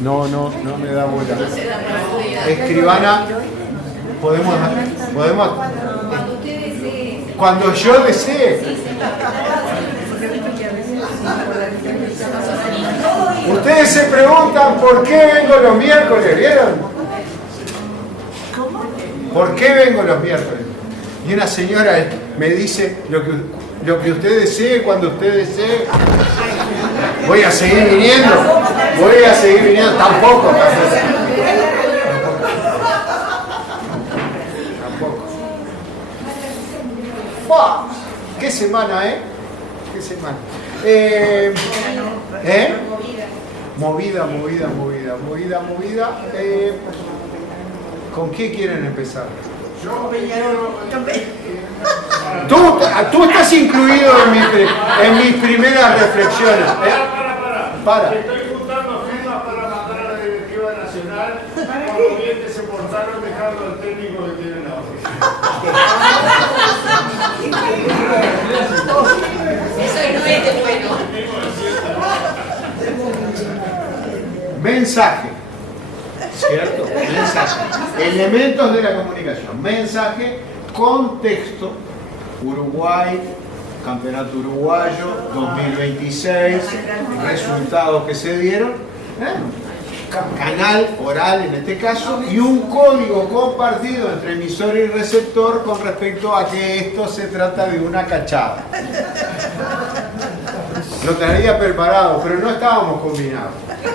No me da bola. Escribana, podemos. Cuando yo desee. Ustedes se preguntan por qué vengo los miércoles, ¿vieron? ¿Por qué vengo los miércoles? Y una señora me dice lo que usted desee, cuando usted desee. Voy a seguir viniendo. Tampoco. ¿Qué semana, eh? ¿Qué semana? Movida. ¿Con qué quieren empezar? Tú estás incluido en mis primeras reflexiones. Para. Estoy juntando firmas para mandar a la directiva nacional por lo bien que se portaron dejando al técnico que tienen ahora. Eso no es de bueno. Mensaje. ¿Cierto? Mensaje. Elementos de la comunicación. Mensaje, contexto. Uruguay, Campeonato Uruguayo 2026, resultados que se dieron, canal oral en este caso, y un código compartido entre emisor y receptor con respecto a que esto se trata de una cachada. Lo traía preparado, pero no estábamos combinados.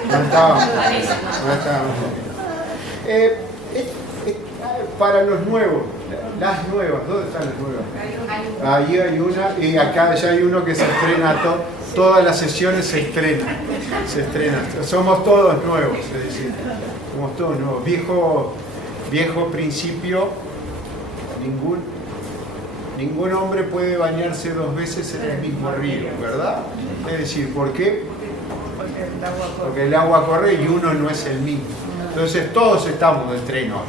No estábamos combinados. Para los nuevos, las nuevas, ¿dónde están las nuevas? Ahí hay una, y acá ya hay uno que se estrena, todas las sesiones se estrenan. Somos todos nuevos, es decir, somos todos nuevos. Viejo principio, ningún hombre puede bañarse 2 veces en el mismo río, ¿verdad? Es decir, ¿por qué? Porque el agua corre y uno no es el mismo. Entonces todos estamos de estreno.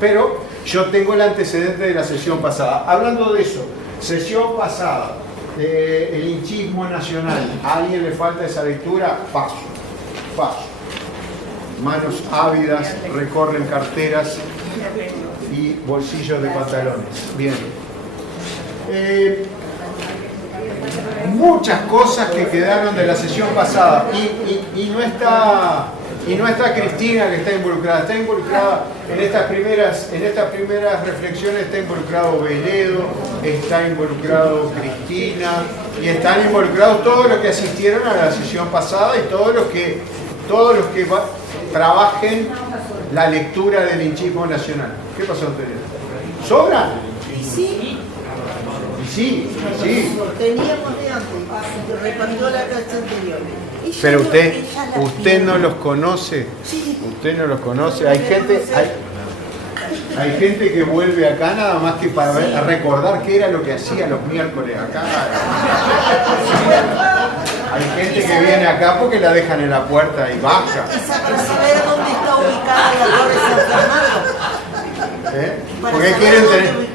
Pero yo tengo el antecedente de la sesión pasada. Hablando de eso, sesión pasada, el hinchismo nacional. ¿A alguien le falta esa lectura? Paso. Manos ávidas recorren carteras y bolsillos de pantalones. Bien. Muchas cosas que quedaron de la sesión pasada y no está Cristina, que está involucrada en estas primeras reflexiones, está involucrado Veledo, está involucrado Cristina, y están involucrados todos los que asistieron a la sesión pasada y todos los que trabajen la lectura del hinchismo nacional. ¿Qué pasó, Antonio? ¿Sobra? Sí. Teníamos de antes, repasó la clase anterior. Pero usted no los conoce. Usted no los conoce. Hay gente que vuelve acá nada más que para recordar qué era lo que hacía los miércoles acá. Hay gente que viene acá porque la dejan en la puerta y baja. ¿Y saber dónde está ubicada la Torre San Fernando?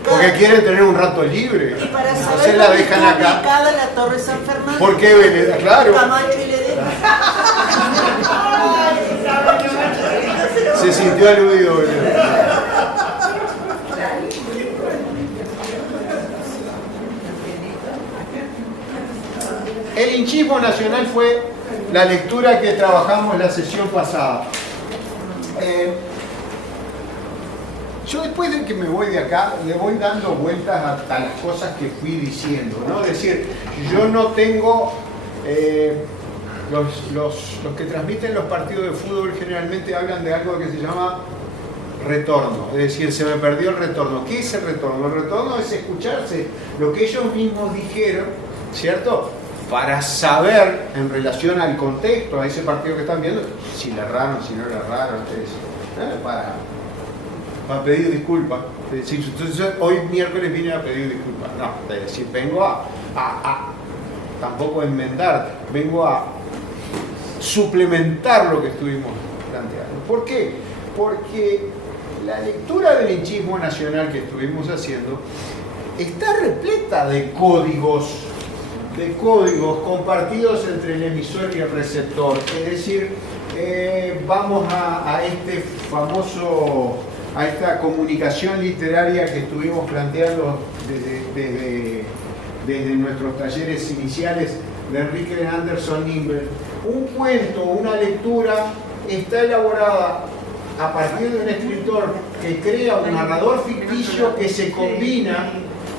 Porque quieren tener un rato libre. Y para saber Entonces la dónde dejan está acá. ubicada la Torre San Fernando. ¿Por qué Vélez? Claro. Camacho y Ledesma. Se sintió aludido, Vélez. El hinchismo nacional fue la lectura que trabajamos la sesión pasada. Yo después de que me voy de acá, le voy dando vueltas a las cosas que fui diciendo, ¿no? Es decir, yo no tengo... los que transmiten los partidos de fútbol generalmente hablan de algo que se llama retorno. Es decir, se me perdió el retorno. ¿Qué es el retorno? El retorno es escucharse lo que ellos mismos dijeron, ¿cierto? Para saber en relación al contexto, a ese partido que están viendo, si le erraron, si no le erraron, para pedir disculpas. Entonces, hoy miércoles vine a pedir disculpas. No, es decir, vengo a tampoco a enmendar, vengo a suplementar lo que estuvimos planteando. ¿Por qué? Porque la lectura del hinchismo nacional que estuvimos haciendo está repleta de códigos compartidos entre el emisor y el receptor. Es decir, vamos a este famoso, a esta comunicación literaria que estuvimos planteando desde nuestros talleres iniciales de Enrique Anderson Nimble. Un cuento, una lectura está elaborada a partir de un escritor que crea un narrador ficticio que se combina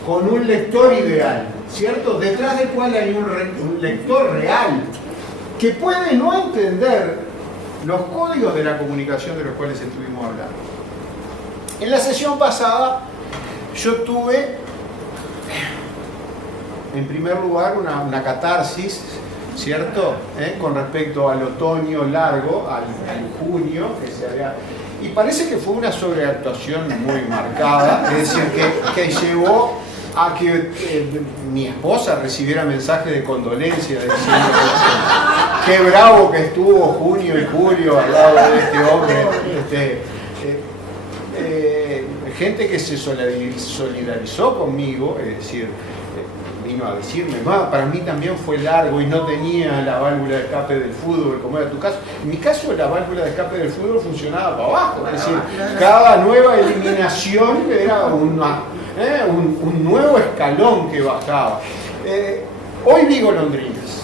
con un lector ideal, ¿cierto? Detrás del cual hay un lector real que puede no entender los códigos de la comunicación de los cuales estuvimos hablando. En la sesión pasada yo tuve, en primer lugar, una catarsis, ¿cierto? Con respecto al otoño largo, al junio, que se había... Y parece que fue una sobreactuación muy marcada, es decir, que llevó a que mi esposa recibiera mensajes de condolencia diciendo qué bravo que estuvo junio y julio al lado de este hombre. Gente que se solidarizó conmigo, es decir, vino a decirme, para mí también fue largo y no tenía la válvula de escape del fútbol, como era tu caso. En mi caso, la válvula de escape del fútbol funcionaba para abajo, es decir, cada nueva eliminación era un nuevo escalón que bajaba. Hoy vi golondrinas,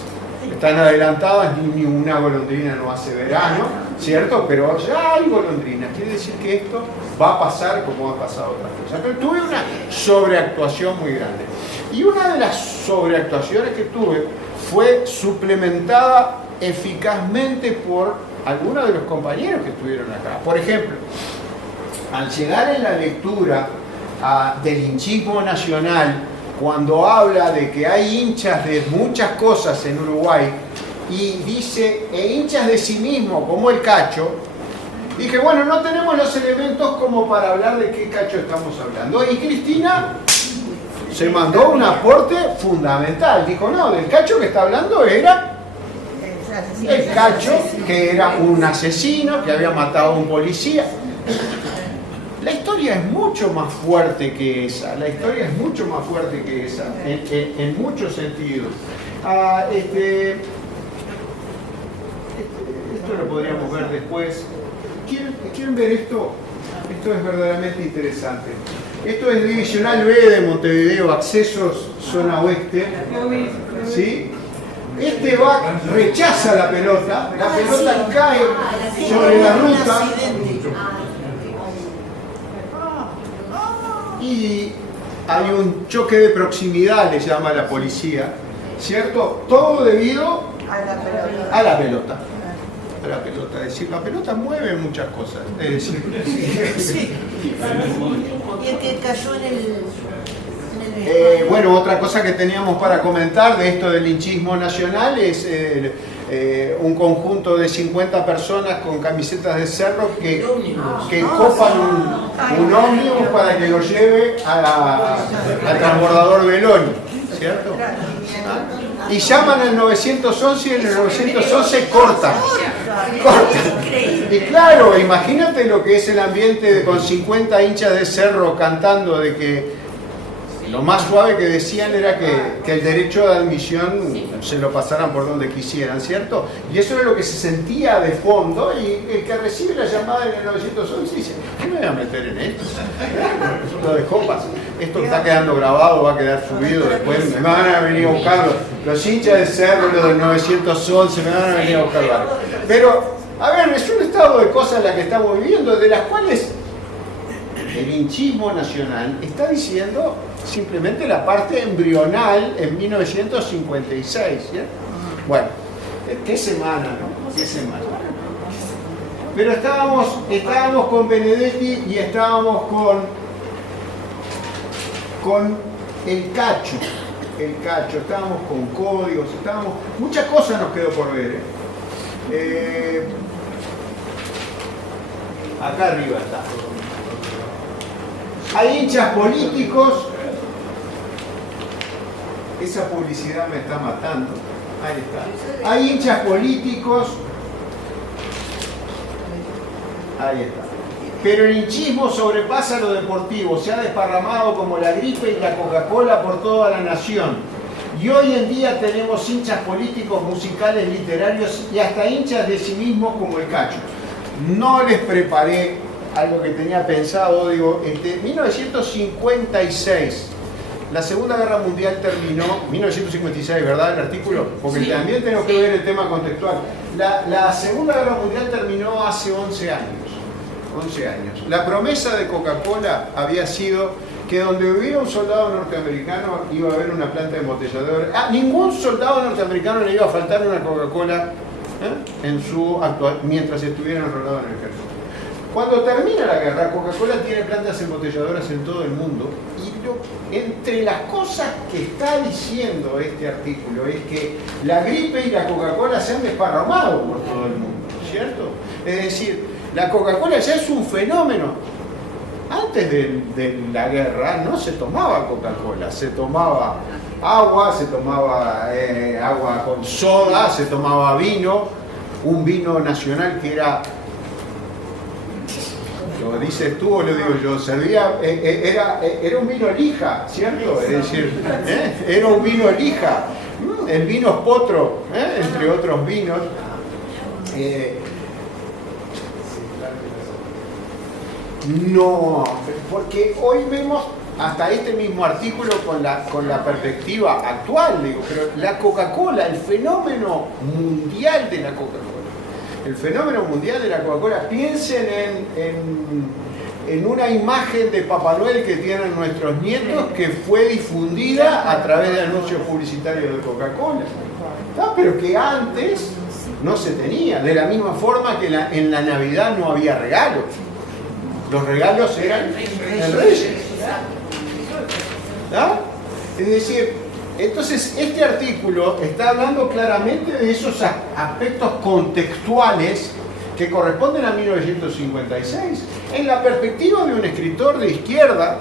están adelantadas, ni una golondrina no hace verano, ¿cierto? Pero ya hay golondrinas, quiere decir que esto va a pasar como ha pasado otras cosas. Pero tuve una sobreactuación muy grande. Y una de las sobreactuaciones que tuve fue suplementada eficazmente por algunos de los compañeros que estuvieron acá. Por ejemplo, al llegar en la lectura del hinchismo nacional, cuando habla de que hay hinchas de muchas cosas en Uruguay y dice, hinchas de sí mismo, como el Cacho, dije, bueno, no tenemos los elementos como para hablar de qué Cacho estamos hablando. Y Cristina se mandó un aporte fundamental. Dijo, no, del Cacho que está hablando era el Cacho, que era un asesino, que había matado a un policía. La historia es mucho más fuerte que esa, la historia es mucho más fuerte que esa, en muchos sentidos. Esto lo podríamos ver después. ¿Quieren ver esto? Esto es verdaderamente interesante. Esto es Divisional B de Montevideo, accesos zona oeste. ¿Sí? Este rechaza la pelota cae sobre la ruta y hay un choque de proximidad, le llama la policía, ¿cierto? Todo debido a la pelota. A la pelota, es decir, la pelota mueve muchas cosas. Es decir, sí. Y el que cayó en el... bueno, otra cosa que teníamos para comentar de esto del linchismo nacional es un conjunto de 50 personas con camisetas de Cerro que copan un ómnibus para que lo lleve al transbordador Beloni, ¿cierto? Y llaman al 911 y en el 911 cortan. Y claro, imagínate lo que es el ambiente con 50 hinchas de Cerro cantando de que lo más suave que decían era que el derecho de admisión se lo pasaran por donde quisieran, ¿cierto? Y eso era lo que se sentía de fondo, y el que recibe la llamada en el 911 dice, ¿qué me voy a meter en esto? Lo de copas, esto está quedando grabado, va a quedar subido después, me van a venir a buscarlo. Los hinchas de Cerro, los del 911, me van a venir a buscarlo. Pero, a ver, es un estado de cosas en la que estamos viviendo, de las cuales el hinchismo nacional está diciendo simplemente la parte embrional en 1956, ¿cierto? Bueno, qué semana, ¿no? Qué semana. Pero estábamos con Benedetti y estábamos con el Cacho, estábamos con códigos, muchas cosas nos quedó por ver, acá arriba está. Hay hinchas políticos. Esa publicidad me está matando. Ahí está. Hay hinchas políticos. Ahí está. Pero el hinchismo sobrepasa lo deportivo. Se ha desparramado como la gripe y la Coca-Cola por toda la nación. Y hoy en día tenemos hinchas políticos, musicales, literarios y hasta hinchas de sí mismos como el Cacho. No les preparé algo que tenía pensado, digo, 1956, la Segunda Guerra Mundial terminó, 1956, ¿verdad? El artículo, porque sí, también tenemos que ver el tema contextual. La Segunda Guerra Mundial terminó hace 11 años. 11 años. La promesa de Coca-Cola había sido que donde hubiera un soldado norteamericano iba a haber una planta de embotelladora. Ningún soldado norteamericano le iba a faltar una Coca-Cola mientras estuviera enrolado en el ejército. Cuando termina la guerra, Coca-Cola tiene plantas embotelladoras en todo el mundo y entre las cosas que está diciendo este artículo es que la gripe y la Coca-Cola se han desparramado por todo el mundo, ¿cierto? Es decir, la Coca-Cola ya es un fenómeno. Antes de la guerra no se tomaba Coca-Cola, se tomaba agua, se tomaba agua con soda, se tomaba vino, un vino nacional que era, lo dices tú o lo digo yo, servía, era un vino lija, ¿cierto? Es decir, era un vino lija, el vino potro, entre otros vinos. No, porque hoy vemos hasta este mismo artículo con la perspectiva actual, digo, pero la Coca-Cola, el fenómeno mundial de la Coca-Cola, el fenómeno mundial de la Coca-Cola, piensen en una imagen de Papá Noel que tienen nuestros nietos que fue difundida a través de anuncios publicitarios de Coca-Cola, ¿no? Pero que antes no se tenía, de la misma forma que en la Navidad no había regalos. Los regalos eran en Reyes. ¿No? Es decir, entonces este artículo está hablando claramente de esos aspectos contextuales que corresponden a 1956, en la perspectiva de un escritor de izquierda,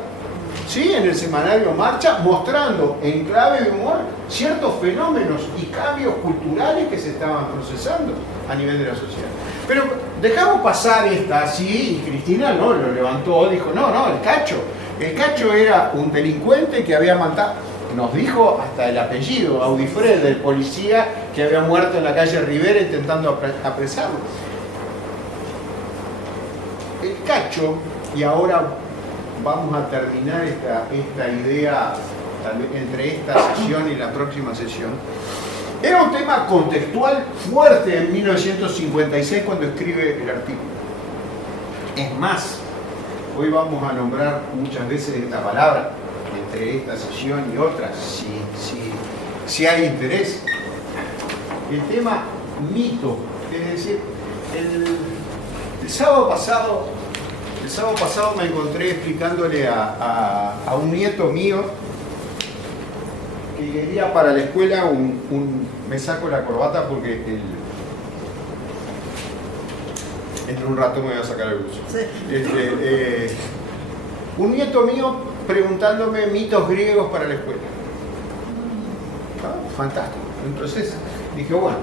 ¿sí? En el semanario Marcha, mostrando en clave de humor ciertos fenómenos y cambios culturales que se estaban procesando a nivel de la sociedad. Pero dejamos pasar esta así y Cristina no lo levantó, dijo, no, el Cacho era un delincuente que había matado, nos dijo hasta el apellido, Audifred, el policía que había muerto en la calle Rivera intentando apresarlo. El Cacho, y ahora vamos a terminar esta idea entre esta sesión y la próxima sesión, era un tema contextual fuerte en 1956 cuando escribe el artículo. Es más, hoy vamos a nombrar muchas veces esta palabra entre esta sesión y otras, si hay interés. El tema mito, es decir, el sábado pasado me encontré explicándole a un nieto mío que quería para la escuela me saco la corbata porque en un rato me voy a sacar el buzo. Sí. Un nieto mío preguntándome mitos griegos para la escuela. Fantástico. Entonces dije, bueno,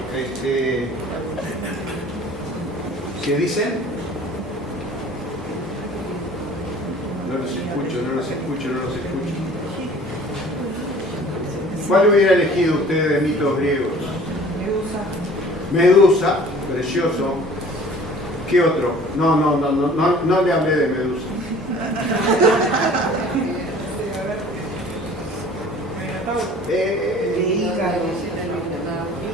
¿qué dicen? No los escucho. ¿Cuál hubiera elegido usted de mitos griegos? Medusa, precioso. ¿Qué otro? No le hablé de Medusa.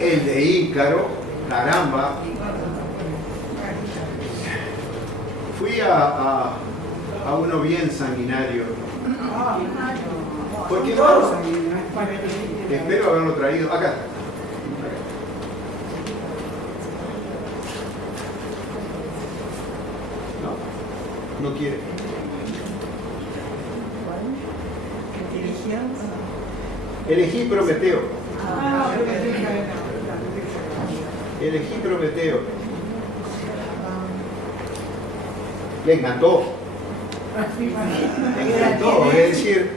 El de Ícaro, caramba. Fui a uno bien sanguinario. Porque espero haberlo traído acá. No quiere. Elegí Prometeo. Elegí Prometeo. Le encantó. Le encantó. Es decir,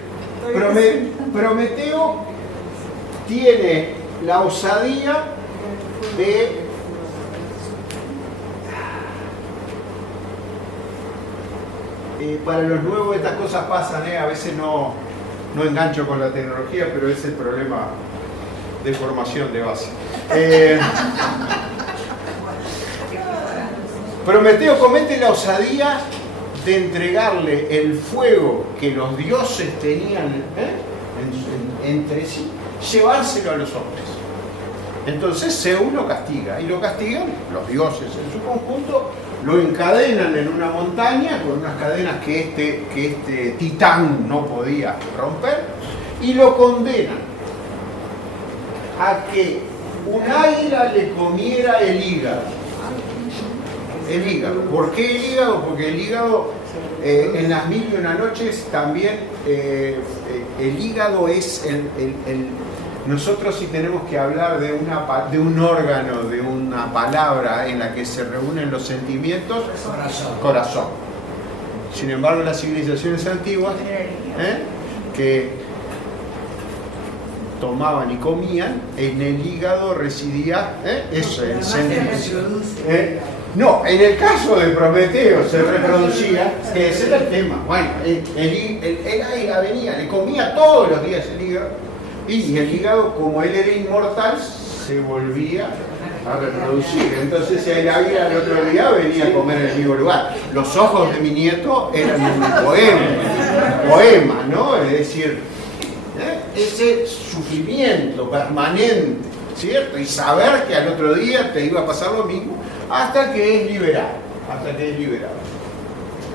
Prometeo tiene la osadía de para los nuevos estas cosas pasan, a veces no engancho con la tecnología, pero es el problema de formación de base. Prometeo comete la osadía de entregarle el fuego que los dioses tenían entre sí, llevárselo a los hombres. Entonces Zeus lo castiga, y lo castigan los dioses en su conjunto, lo encadenan en una montaña con unas cadenas que este titán no podía romper, y lo condenan a que un águila le comiera el hígado. El hígado. ¿Por qué el hígado? Porque el hígado, en las 1001 noches también, el hígado es nosotros, si tenemos que hablar de un órgano, de una palabra en la que se reúnen los sentimientos, corazón. Sin embargo, en las civilizaciones antiguas, que tomaban y comían, en el hígado residía eso, el sentimiento. No, en el caso de Prometeo se reproducía, que ese era el tema. Bueno, el águila venía, le comía todos los días el hígado, y el hígado, como él era inmortal, se volvía a reproducir. Entonces el águila el otro día venía a comer en el mismo lugar. Los ojos de mi nieto eran un poema, ¿no? Es decir, ese sufrimiento permanente, ¿cierto? Y saber que al otro día te iba a pasar lo mismo, hasta que es liberado,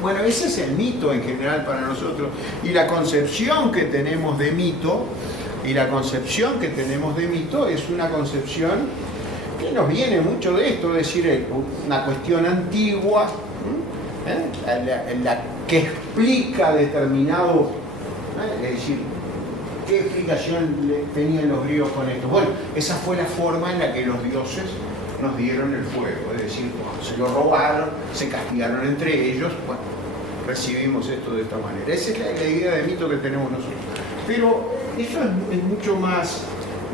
Bueno, ese es el mito en general para nosotros, y la concepción que tenemos de mito, es una concepción que nos viene mucho de esto, es decir, una cuestión antigua, la que explica determinado, es decir, ¿qué explicación tenían los griegos con esto? Bueno, esa fue la forma en la que los dioses nos dieron el fuego, es decir, cuando se lo robaron, se castigaron entre ellos, bueno, recibimos esto de esta manera. Esa es la idea de mito que tenemos nosotros. Pero eso es mucho más,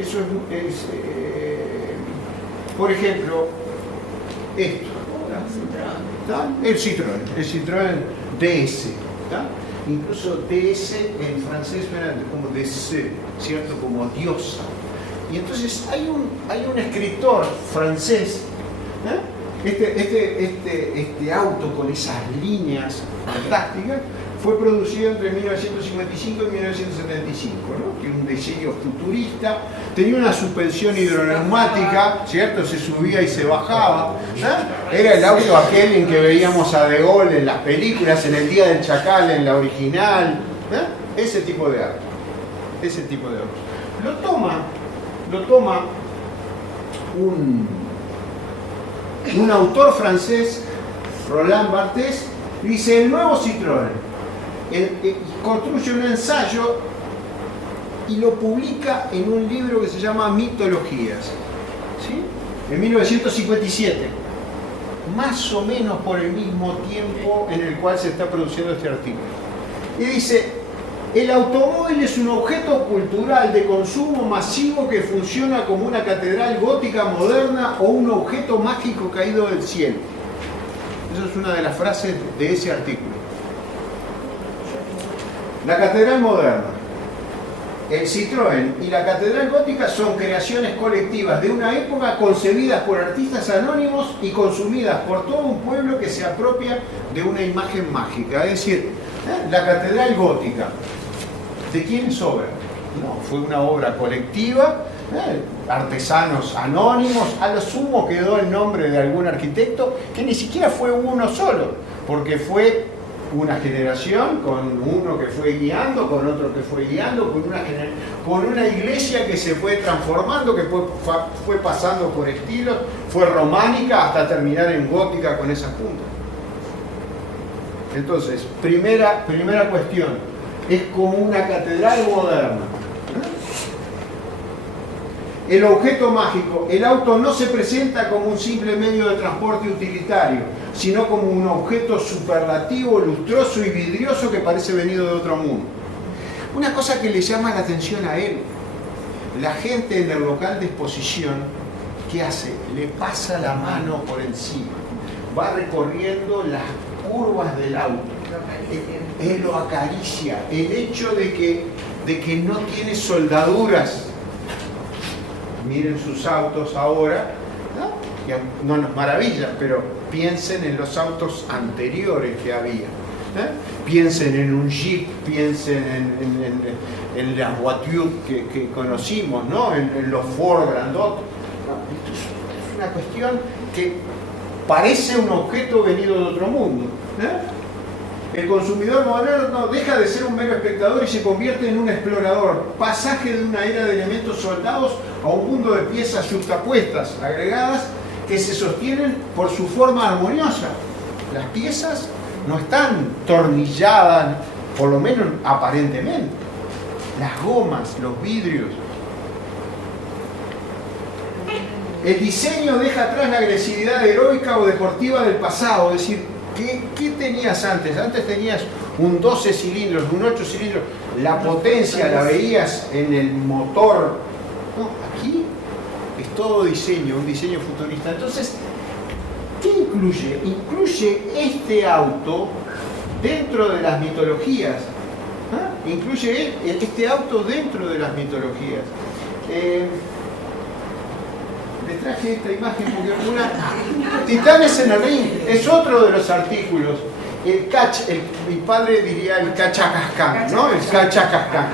eso es por ejemplo, esto, ¿tá? El Citroën DS, ¿tá? Incluso DS en francés suena como DC, ¿cierto? Como diosa. Y entonces hay un escritor francés, este auto con esas líneas fantásticas fue producido entre 1955 y 1975, ¿no? Tiene un diseño futurista, tenía una suspensión hidroneumática, ¿cierto? Se subía y se bajaba, era el auto aquel en que veíamos a De Gaulle en las películas, en El Día del Chacal, en la original, ese tipo de auto, lo toma un autor francés, Roland Barthes, y dice: el nuevo Citroën, construye un ensayo y lo publica en un libro que se llama Mitologías, ¿sí? En 1957, más o menos por el mismo tiempo en el cual se está produciendo este artículo. Y dice: el automóvil es un objeto cultural de consumo masivo que funciona como una catedral gótica moderna o un objeto mágico caído del cielo. Esa es una de las frases de ese artículo. La catedral moderna, el Citroën y la catedral gótica son creaciones colectivas de una época concebidas por artistas anónimos y consumidas por todo un pueblo que se apropia de una imagen mágica. Es decir, la catedral gótica, ¿de quién es obra? No, fue una obra colectiva, artesanos anónimos, a lo sumo quedó el nombre de algún arquitecto, que ni siquiera fue uno solo, porque fue una generación, con uno que fue guiando, con otro que fue guiando, con una iglesia que se fue transformando, que fue pasando por estilos, fue románica hasta terminar en gótica con esas puntas. Entonces, primera cuestión, es como una catedral moderna. El objeto mágico, el auto no se presenta como un simple medio de transporte utilitario, sino como un objeto superlativo, lustroso y vidrioso que parece venido de otro mundo. Una cosa que le llama la atención a él, la gente en el local de exposición, ¿qué hace? Le pasa la mano por encima, va recorriendo las curvas del auto, él lo acaricia, el hecho de que no tiene soldaduras miren sus autos ahora, ¿no? Y no nos maravilla, pero piensen en los autos anteriores que había. Piensen en un Jeep, piensen en las voitures que conocimos, ¿no? En los Ford grandotes. Esto es una cuestión que parece un objeto venido de otro mundo. El consumidor moderno deja de ser un mero espectador y se convierte en un explorador, pasaje de una era de elementos soldados a un mundo de piezas yuxtapuestas, agregadas, que se sostienen por su forma armoniosa. Las piezas no están tornilladas, por lo menos aparentemente. Las gomas, los vidrios. El diseño deja atrás la agresividad heroica o deportiva del pasado, es decir, ¿qué tenías antes? Antes tenías un 12 cilindros, un 8 cilindros, la potencia la veías en el motor. No, aquí es todo diseño, un diseño futurista. Entonces, ¿qué incluye? Incluye este auto dentro de las mitologías. Incluye este auto dentro de las mitologías. Les traje esta imagen porque Titanes en el ring es otro de los artículos. El catch, mi padre diría el cachacascán, ¿no? El cachacascán.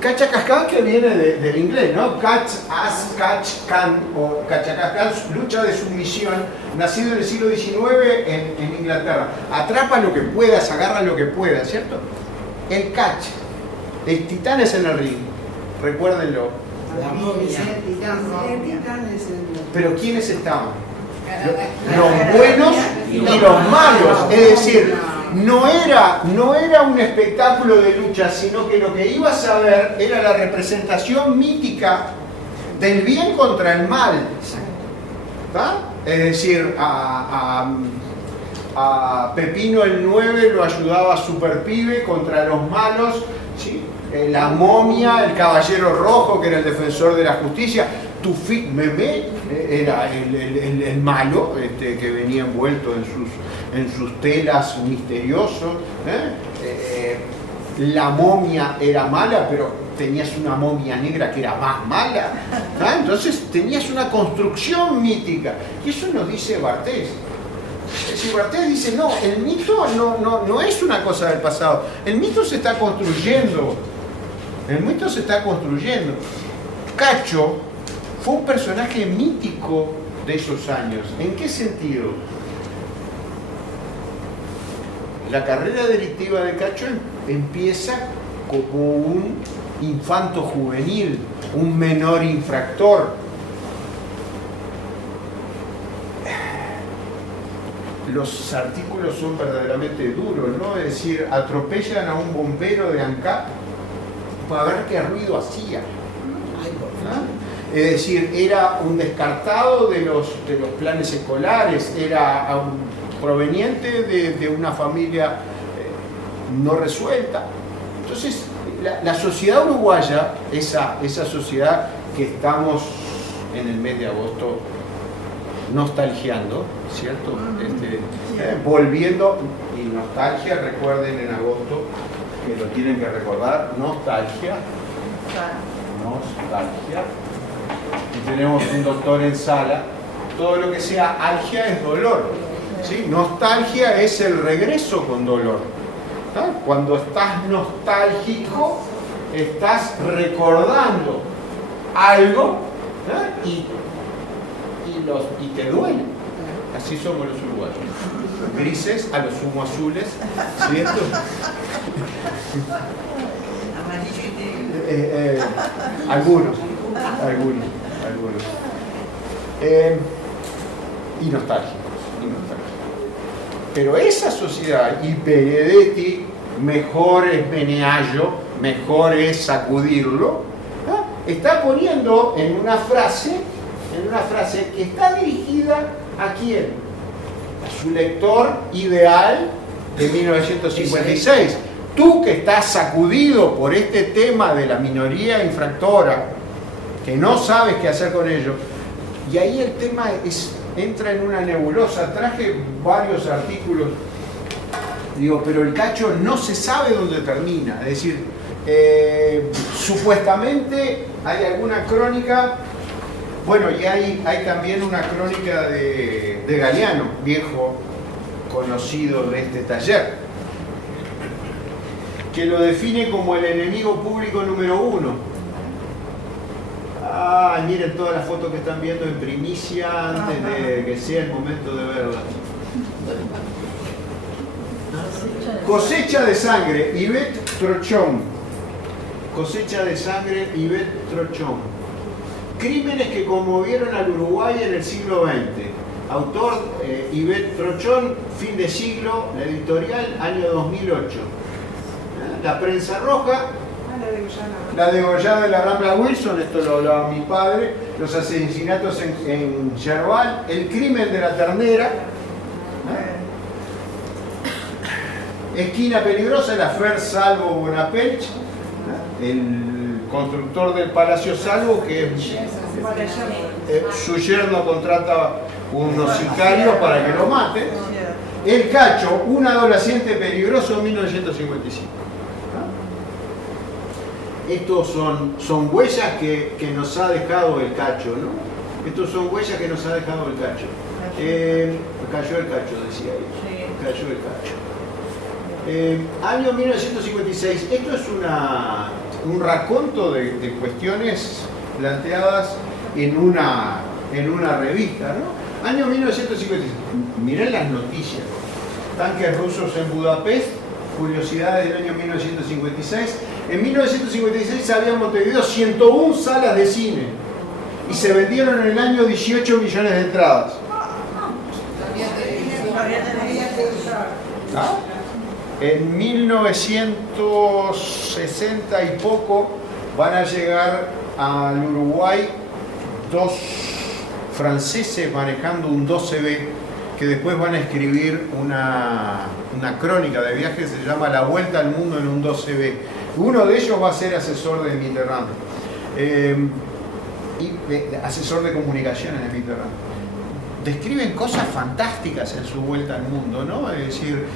Cachacascán que viene del inglés, ¿no? Catch, as, catch, can, o cachacascán, lucha de sumisión, nacido en el siglo XIX en Inglaterra. Atrapa lo que puedas, agarra lo que puedas, ¿cierto? El catch, el Titanes en el ring, recuérdenlo. Pero ¿quiénes estaban? Los buenos y los malos. Es decir, no era un espectáculo de lucha, sino que lo que ibas a ver era la representación mítica del bien contra el mal. ¿Tá? Es decir, a Pepino el 9 lo ayudaba Super Pibe contra los malos, ¿sí? La momia, el caballero rojo, que era el defensor de la justicia. Tufik Mehmet era el malo, que venía envuelto en sus telas misteriosos. La momia era mala, pero tenías una momia negra que era más mala. Entonces tenías una construcción mítica. Y eso nos dice Barthes. Si Barthes dice, no, el mito no es una cosa del pasado. El mito se está construyendo. El mito se está construyendo. Cacho fue un personaje mítico de esos años. ¿En qué sentido? La carrera delictiva de Cacho empieza como un infanto juvenil, un menor infractor. Los artículos son verdaderamente duros, ¿no? Es decir, atropellan a un bombero de ANCAP para ver qué ruido hacía. Es decir, era un descartado de los planes escolares, era proveniente de una familia no resuelta. Entonces, la sociedad uruguaya, esa sociedad que estamos en el mes de agosto nostalgiando, ¿cierto? Volviendo, y nostalgia, recuerden en agosto, que lo tienen que recordar, nostalgia. Y tenemos un doctor en sala, todo lo que sea algia es dolor, ¿sí? Nostalgia es el regreso con dolor. Cuando estás nostálgico, estás recordando algo y te duele. Así somos los uruguayos. Grises, a lo sumo azules, ¿cierto? Algunos. Y nostálgicos. Pero esa sociedad, y Benedetti, mejor es meneallo, mejor es sacudirlo, está poniendo en una frase que está dirigida ¿a quién? A su lector ideal de 1956. Tú que estás sacudido por este tema de la minoría infractora, que no sabes qué hacer con ello, y ahí el tema entra en una nebulosa. Traje varios artículos, pero el Cacho no se sabe dónde termina. Es decir, supuestamente hay alguna crónica Bueno, y hay también una crónica de Galeano, viejo conocido de este taller, que lo define como el enemigo público número 1. Miren todas las fotos que están viendo en primicia antes de que sea el momento de verlas. Cosecha de sangre, Yvette Trochon. Cosecha de sangre, Yvette Trochon. Crímenes que conmovieron al Uruguay en el siglo XX. Autor Yvette Trochon, fin de siglo, la editorial, año 2008. La prensa roja. La degollada de la Rambla Wilson, esto lo hablaba mi padre, los asesinatos en Yerbal, el crimen de la ternera, esquina peligrosa, la Fer Salvo Bonapelch, el constructor del Palacio Salvo, que su yerno contrata unos sicarios para que lo maten. El Cacho, un adolescente peligroso, 1955. Estos son huellas que nos ha dejado el Cacho, ¿no? Estos son huellas que nos ha dejado el Cacho. Cayó el Cacho, decía ahí. Cayó el Cacho. Año 1956. Esto es un raconto de cuestiones planteadas en una revista, ¿no? Año 1956. Miren las noticias. Tanques rusos en Budapest. Curiosidades del año 1956. En 1956 había en Montevideo 101 salas de cine y se vendieron en el año 18 millones de entradas. En 1960 y poco van a llegar al Uruguay dos franceses manejando un 12B que después van a escribir una crónica de viaje que se llama La Vuelta al Mundo en un 12B. Uno de ellos va a ser asesor de Mitterrand, asesor de comunicaciones de Mitterrand. Describen cosas fantásticas en su vuelta al mundo, ¿no? Es decir,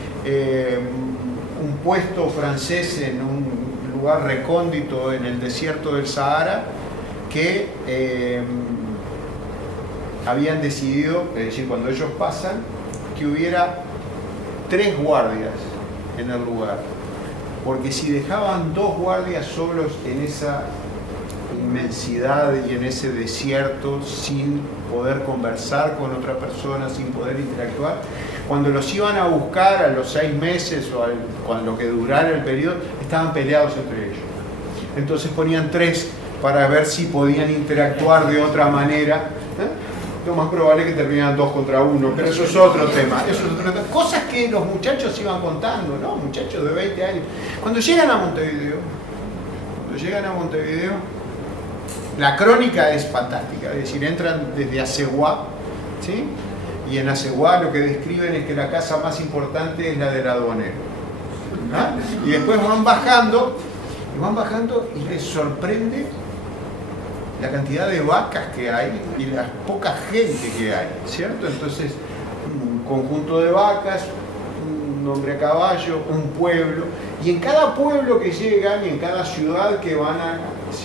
un puesto francés en un lugar recóndito en el desierto del Sahara que habían decidido, es decir, cuando ellos pasan, que hubiera 3 guardias en el lugar. Porque si dejaban 2 guardias solos en esa inmensidad y en ese desierto, sin poder conversar con otra persona, sin poder interactuar, cuando los iban a buscar a los 6 meses o cuando que durara el periodo, estaban peleados entre ellos. Entonces ponían 3 para ver si podían interactuar de otra manera. Lo más probable es que terminaran 2 contra 1, pero eso es otro tema. Cosas que los muchachos iban contando, ¿no? Muchachos de 20 años. Cuando llegan a Montevideo, la crónica es fantástica, es decir, entran desde Aceguá, ¿sí? Y en Aceguá lo que describen es que la casa más importante es la del aduanero. ¿Ah? Y después van bajando y les sorprende la cantidad de vacas que hay y la poca gente que hay, ¿cierto? Entonces, un conjunto de vacas, un hombre a caballo, un pueblo, y en cada pueblo que llegan y en cada ciudad que van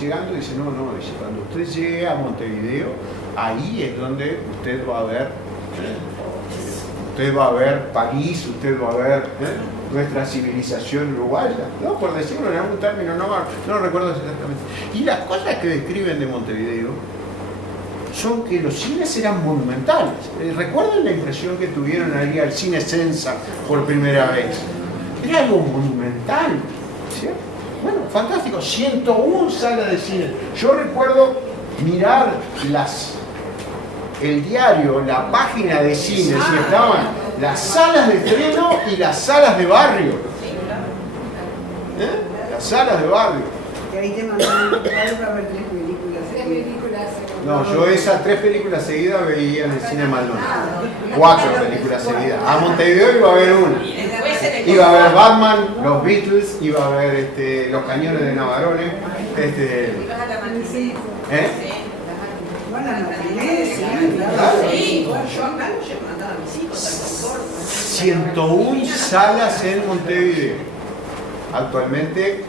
llegando, dicen, no, dice, cuando usted llegue a Montevideo, ahí es donde usted va a ver París, usted va a ver nuestra civilización uruguaya, ¿no? Por decirlo en algún término, no recuerdo exactamente. Y las cosas que describen de Montevideo son que los cines eran monumentales. ¿Recuerdan la impresión que tuvieron ahí al cine Sensa por primera vez? Era algo monumental, ¿cierto? Bueno, fantástico, 101 salas de cine. Yo recuerdo mirar el diario, la página de cine, si estaban las salas de estreno y las salas de barrio. Las salas de barrio. Que ahí te mandaron para ver 3 películas. No, yo esas 3 películas seguidas veía en el cine Maldonado. 4 películas seguidas. A Montevideo iba a haber una. Iba a ver Batman, los Beatles, iba a ver los Cañones de Navarone. ¿Ibas a la matiné? Bueno, la matiné, sí, claro. Yo acá no mandaba a mis hijos al confort. 101 salas en Montevideo. Actualmente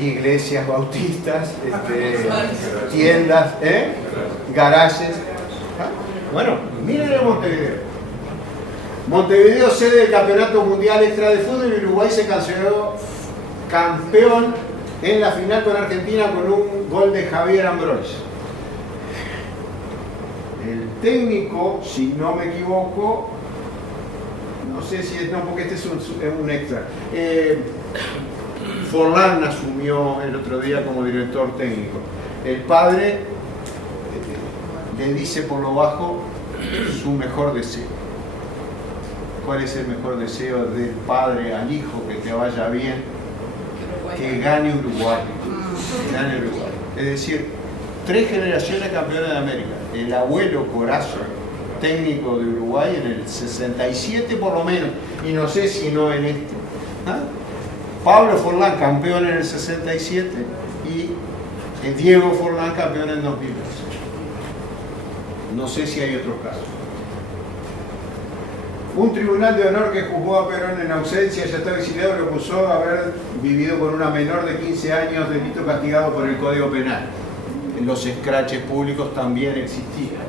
iglesias bautistas, tiendas, garajes. Bueno, miren a Montevideo. Montevideo, sede del Campeonato Mundial Extra de Fútbol, y Uruguay se consideró campeón en la final con Argentina con un gol de Javier Ambrois. El técnico, si no me equivoco, no sé si es, no, porque este es un extra. Forlán asumió el otro día como director técnico. El padre le dice por lo bajo su mejor deseo. ¿Cuál es el mejor deseo del padre al hijo? Que te vaya bien, que gane Uruguay. Que gane Uruguay. Es decir, 3 generaciones campeones de América. El abuelo Corazzo, técnico de Uruguay en el 67 por lo menos, y no sé si no en este. Pablo Forlán, campeón en el 67, y Diego Forlán, campeón en 2012. No sé si hay otros casos. Un tribunal de honor que juzgó a Perón en ausencia, ya estaba exiliado, lo acusó de haber vivido con una menor de 15 años, delito castigado por el Código Penal. Los escraches públicos también existían.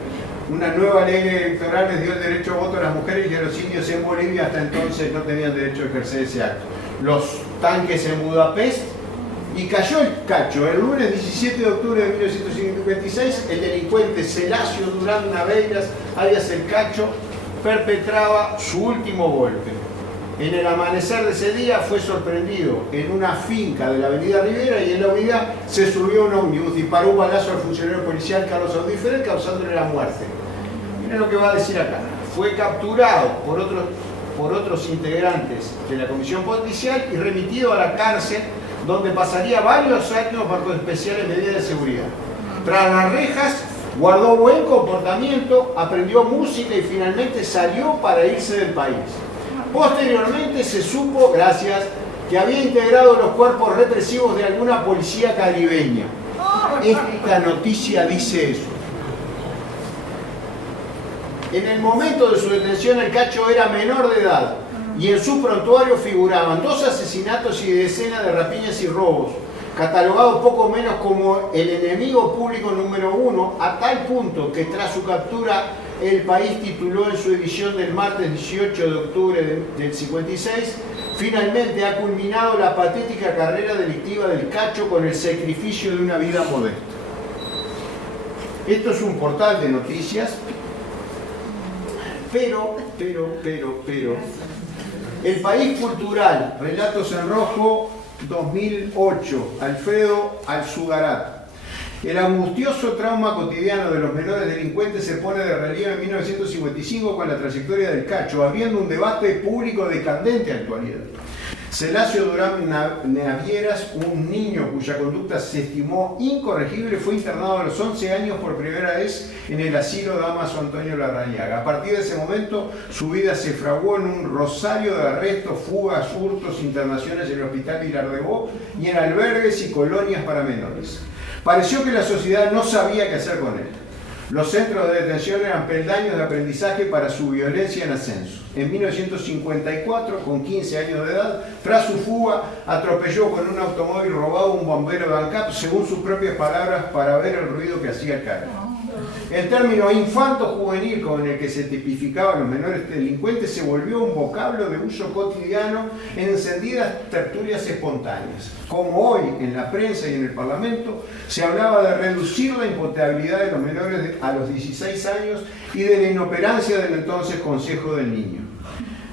Una nueva ley electoral les dio el derecho a voto a las mujeres y a los indios en Bolivia. Hasta entonces no tenían derecho a ejercer ese acto. Los tanques en Budapest, y cayó el cacho. El lunes 17 de octubre de 1956, el delincuente Celasio Durán Naveiras, alias el Cacho, perpetraba su último golpe. En el amanecer de ese día fue sorprendido en una finca de la avenida Rivera, y en la unidad se subió un ómnibus, disparó un balazo al funcionario policial Carlos Audíferer, causándole la muerte. Miren lo que va a decir acá. Fue capturado por otros integrantes de la comisión policial y remitido a la cárcel, donde pasaría varios años bajo especiales medidas de seguridad. Tras las rejas, guardó buen comportamiento, aprendió música y finalmente salió para irse del país. Posteriormente se supo, gracias, que había integrado los cuerpos represivos de alguna policía caribeña. Esta noticia dice eso. En el momento de su detención, el Cacho era menor de edad y en su prontuario figuraban 2 asesinatos y decenas de rapiñas y robos, catalogado poco menos como el enemigo público número 1, a tal punto que tras su captura El País tituló en su edición del martes 18 de octubre del 56: finalmente ha culminado la patética carrera delictiva del Cacho con el sacrificio de una vida modesta. Esto es un portal de noticias, pero, El País Cultural, Relatos en Rojo, 2008, Alfredo Alzugarat. El angustioso trauma cotidiano de los menores delincuentes se pone de relieve en 1955 con la trayectoria del Cacho, habiendo un debate público de candente actualidad. Celasio Durán Navieras, un niño cuya conducta se estimó incorregible, fue internado a los 11 años por primera vez en el asilo Damaso Antonio Larrañaga. A partir de ese momento, su vida se fraguó en un rosario de arrestos, fugas, hurtos, internaciones en el Hospital Vilar de Bo y en albergues y colonias para menores. Pareció que la sociedad no sabía qué hacer con él. Los centros de detención eran peldaños de aprendizaje para su violencia en ascenso. En 1954, con 15 años de edad, tras su fuga, atropelló con un automóvil robado un bombero de ANCAP, según sus propias palabras, para ver el ruido que hacía el carro. El término infanto-juvenil con el que se tipificaban los menores delincuentes se volvió un vocablo de uso cotidiano en encendidas tertulias espontáneas. Como hoy en la prensa y en el Parlamento se hablaba de reducir la imputabilidad de los menores a los 16 años y de la inoperancia del entonces Consejo del Niño.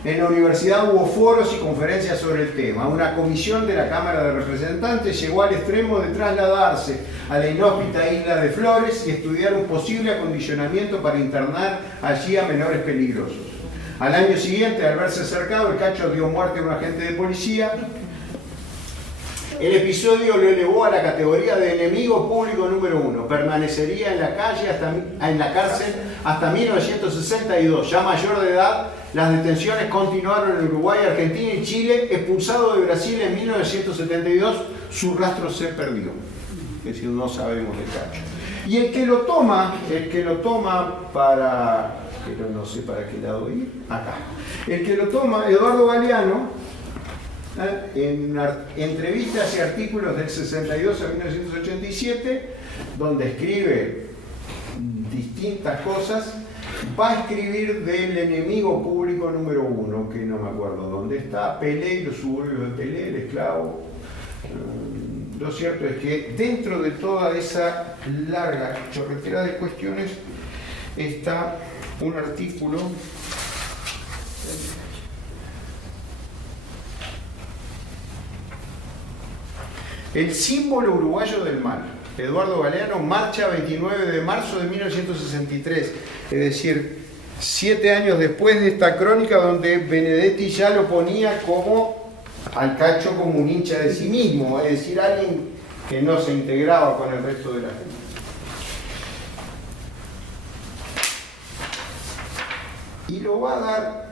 En la universidad hubo foros y conferencias sobre el tema. Una comisión de la Cámara de Representantes llegó al extremo de trasladarse a la inhóspita isla de Flores y estudiar un posible acondicionamiento para internar allí a menores peligrosos. Al año siguiente, al verse cercado, el Cacho dio muerte a un agente de policía. El episodio lo elevó a la categoría de enemigo público número 1. Permanecería en la cárcel hasta 1962. Ya mayor de edad, las detenciones continuaron en Uruguay, Argentina y Chile. Expulsado de Brasil en 1972, su rastro se perdió. Es decir, no sabemos de Cacho. Y el que lo toma para... pero no sé para qué lado ir, acá. El que lo toma, Eduardo Galeano, en entrevistas y artículos del 62 a 1987, donde escribe distintas cosas, va a escribir del enemigo público número 1, que no me acuerdo dónde está, Pelé y los suburbios de Pelé, el esclavo. Lo cierto es que dentro de toda esa larga chorretera de cuestiones está un artículo El símbolo uruguayo del mal. Eduardo Galeano, marcha 29 de marzo de 1963, es decir, 7 años después de esta crónica donde Benedetti ya lo ponía como al Cacho como un hincha de sí mismo, es decir, alguien que no se integraba con el resto de la gente. Y lo va a dar.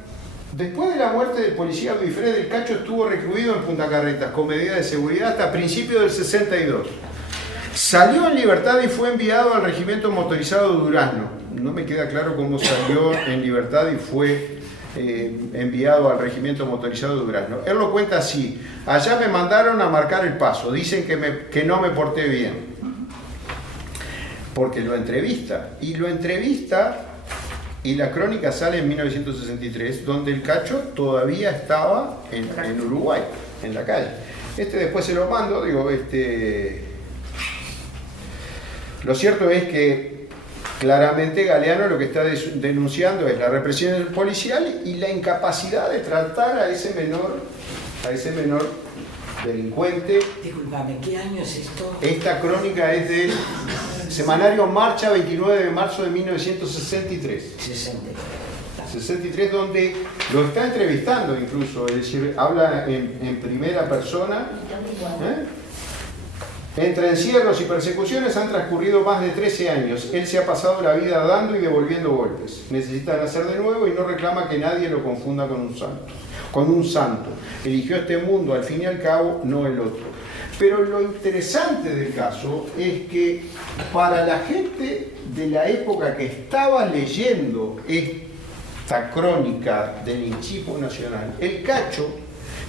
Después de la muerte del policía Luis Fred, el Cacho estuvo recluido en Punta Carretas con medidas de seguridad hasta principios del 62. Salió en libertad y fue enviado al Regimiento Motorizado de Durazno. No me queda claro cómo salió en libertad y fue enviado al Regimiento Motorizado de Durazno. Él lo cuenta así: allá me mandaron a marcar el paso, dicen que no me porté bien. Porque lo entrevista. Y la crónica sale en 1963, donde el Cacho todavía estaba en Uruguay, en la calle. Después se lo mando, Lo cierto es que claramente Galeano lo que está denunciando es la represión policial y la incapacidad de tratar a ese menor delincuente. Disculpame, ¿qué año es esto? Esta crónica es del semanario Marcha, 29 de marzo de 1963. 63, donde lo está entrevistando incluso, es decir, habla en primera persona. Entre encierros y persecuciones han transcurrido más de 13 años. Él se ha pasado la vida dando y devolviendo golpes. Necesita nacer de nuevo y no reclama que nadie lo confunda con un santo. Eligió este mundo, al fin y al cabo, no el otro. Pero lo interesante del caso es que para la gente de la época que estaba leyendo esta crónica del linchismo nacional, el Cacho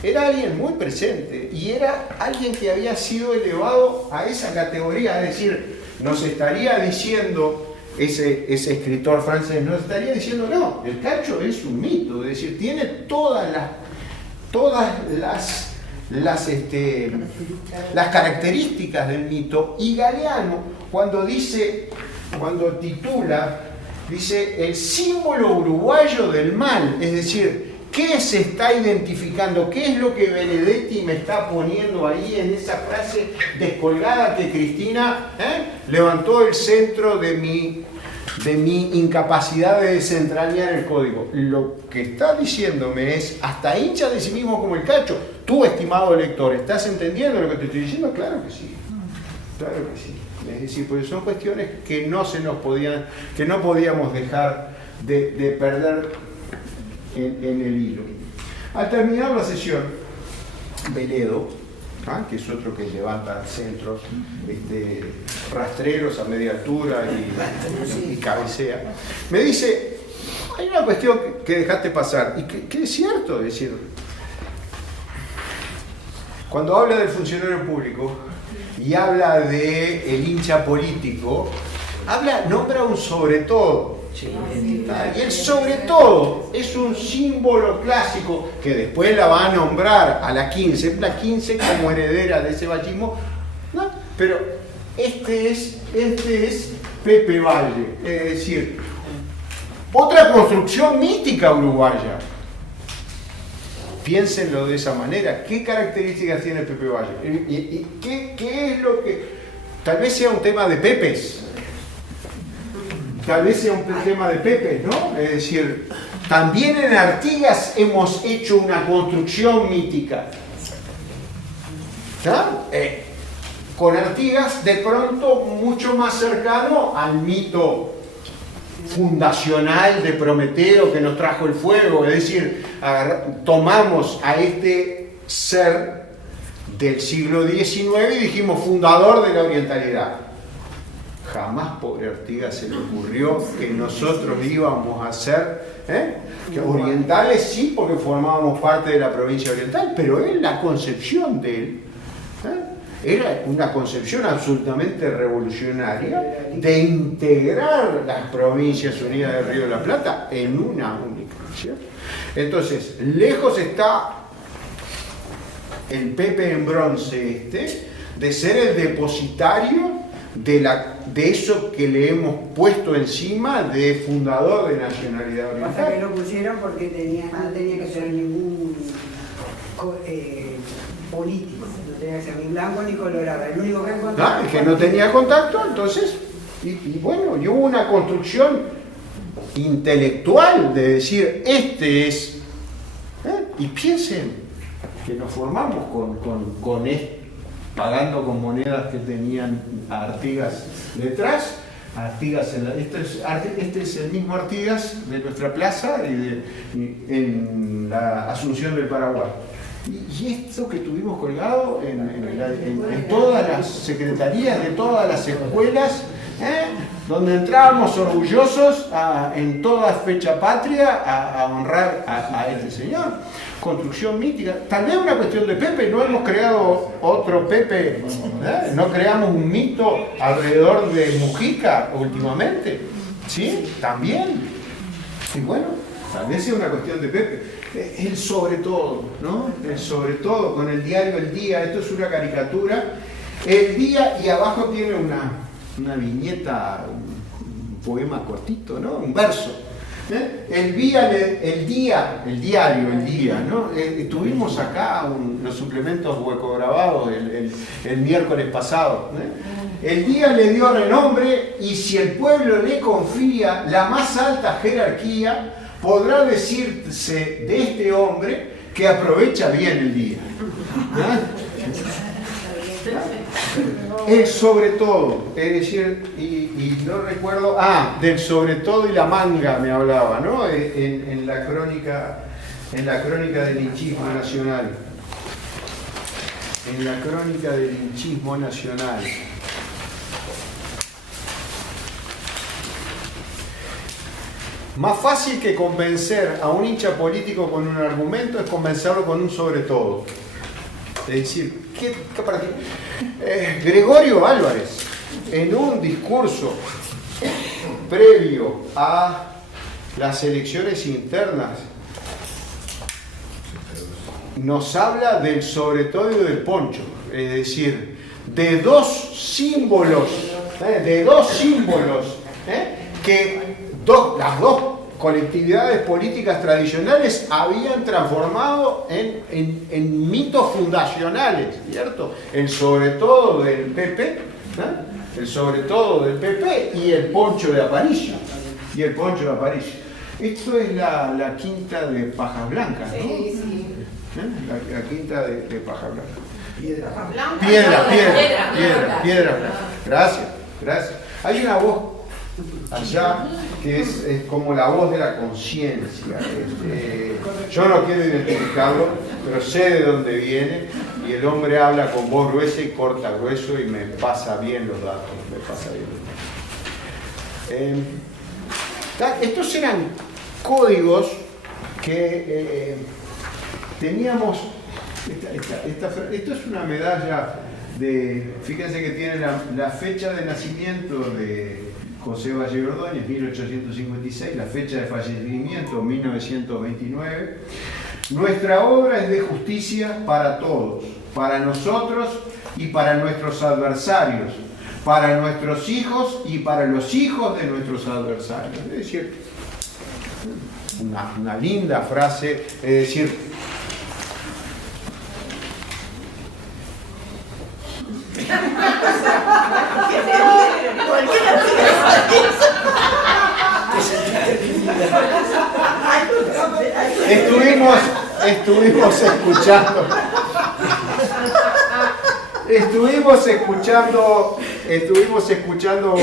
era alguien muy presente y era alguien que había sido elevado a esa categoría. Es decir, nos estaría diciendo ese escritor francés, nos estaría diciendo, no, el Cacho es un mito, es decir, tiene todas las características del mito. Y Galeano, cuando titula, dice el símbolo uruguayo del mal, es decir, ¿qué se está identificando? ¿Qué es lo que Benedetti me está poniendo ahí en esa frase descolgada que Cristina levantó el centro de mi incapacidad de desentrañar el código? Lo que está diciéndome es, hasta hincha de sí mismo como el Cacho, tú, estimado lector, ¿estás entendiendo lo que te estoy diciendo? Claro que sí, claro que sí. Es decir, porque son cuestiones que no podíamos dejar de perder en el hilo. Al terminar la sesión, Veledo, que es otro que levanta centros rastreros a media altura y cabecea, me dice, hay una cuestión que dejaste pasar y que es cierto, es decir, cuando habla del funcionario público y habla del hincha político, nombra un sobre todo. Y el sobre todo es un símbolo clásico que después la va a nombrar a la 15 como heredera de ese bachismo, ¿no? Pero este es Pepe Valle, es decir, otra construcción mítica uruguaya. Piénsenlo de esa manera. ¿Qué características tiene Pepe Valle? ¿Y qué es lo que...? Tal vez sea un tema de Pepes. Tal vez sea un tema de Pepe, ¿no? Es decir, también en Artigas hemos hecho una construcción mítica. ¿Está? Con Artigas de pronto mucho más cercano al mito fundacional de Prometeo que nos trajo el fuego. Es decir, tomamos a este ser del siglo XIX y dijimos fundador de la orientalidad. Jamás, pobre Artigas, se le ocurrió que nosotros íbamos a ser que orientales, sí, porque formábamos parte de la provincia oriental, pero él, la concepción de él, era una concepción absolutamente revolucionaria de integrar las provincias unidas del Río de la Plata en una única, ¿cierto? Entonces, lejos está el Pepe en bronce de ser el depositario de eso que le hemos puesto encima de fundador de Nacionalidad Oriental. Pasa que lo pusieron porque no tenía que ser ningún político, no tenía que ser ni blanco ni colorado, el único que encontraba. Es que no tenía contacto, entonces, y bueno, y hubo una construcción intelectual de decir, este es, y piensen que nos formamos con esto, pagando con monedas que tenían a Artigas detrás. Artigas este es el mismo Artigas de nuestra plaza en la Asunción del Paraguay. Y esto que tuvimos colgado en todas las secretarías de todas las escuelas, donde entrábamos orgullosos en toda fecha patria a honrar a este señor. Construcción mítica, tal vez una cuestión de Pepe, no hemos creado otro Pepe, no creamos un mito alrededor de Mujica últimamente, ¿sí? También, y bueno, tal vez sea una cuestión de Pepe. El sobre todo, ¿no? El sobre todo, con el diario El Día, esto es una caricatura, El Día, y abajo tiene una viñeta, un poema cortito, ¿no? Un verso. El diario El Día, ¿no? Tuvimos acá los suplementos hueco grabados el miércoles pasado. El Día le dio renombre y si el pueblo le confía la más alta jerarquía, podrá decirse de este hombre que aprovecha bien el día. El sobre todo, es decir, y no recuerdo, del sobre todo y la manga me hablaba, ¿no? En la crónica del linchismo nacional. En la crónica del linchismo nacional. Más fácil que convencer a un hincha político con un argumento es convencerlo con un sobre todo. Es decir, Gregorio Álvarez, en un discurso previo a las elecciones internas, nos habla del sobre todo y del poncho, es decir, de dos símbolos que las dos colectividades políticas tradicionales habían transformado en mitos fundacionales, ¿cierto? El sobre todo del PP, el sobre todo del PP y el poncho de Aparicio. Esto es la quinta de Pajas Blancas, ¿no? Sí, sí. La quinta de Pajas Blancas. Piedra blanca. Gracias. Hay una voz allá que es como la voz de la conciencia. Yo no quiero identificarlo, pero sé de dónde viene, y el hombre habla con voz gruesa y corta grueso y me pasa bien los datos, estos eran códigos que teníamos. Esto es una medalla fíjense que tiene la fecha de nacimiento de José Valle Ordóñez, 1856, la fecha de fallecimiento, 1929. Nuestra obra es de justicia para todos, para nosotros y para nuestros adversarios, para nuestros hijos y para los hijos de nuestros adversarios. Es decir, una linda frase, es decir, estuvimos escuchando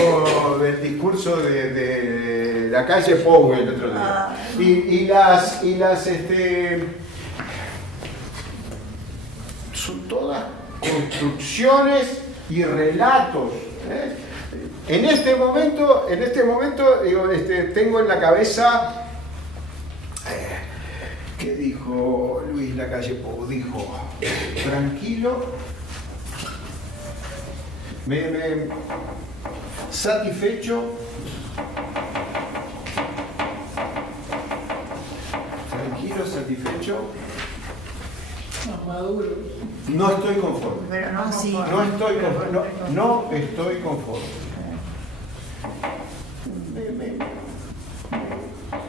el discurso de la calle Pou el otro día, y las son todas construcciones y relatos En este momento digo, tengo en la cabeza, ¿qué dijo Luis Lacalle Pou? Dijo, tranquilo, satisfecho, tranquilo, satisfecho, no estoy conforme. Pero no, sí. No estoy conforme. No estoy conforme.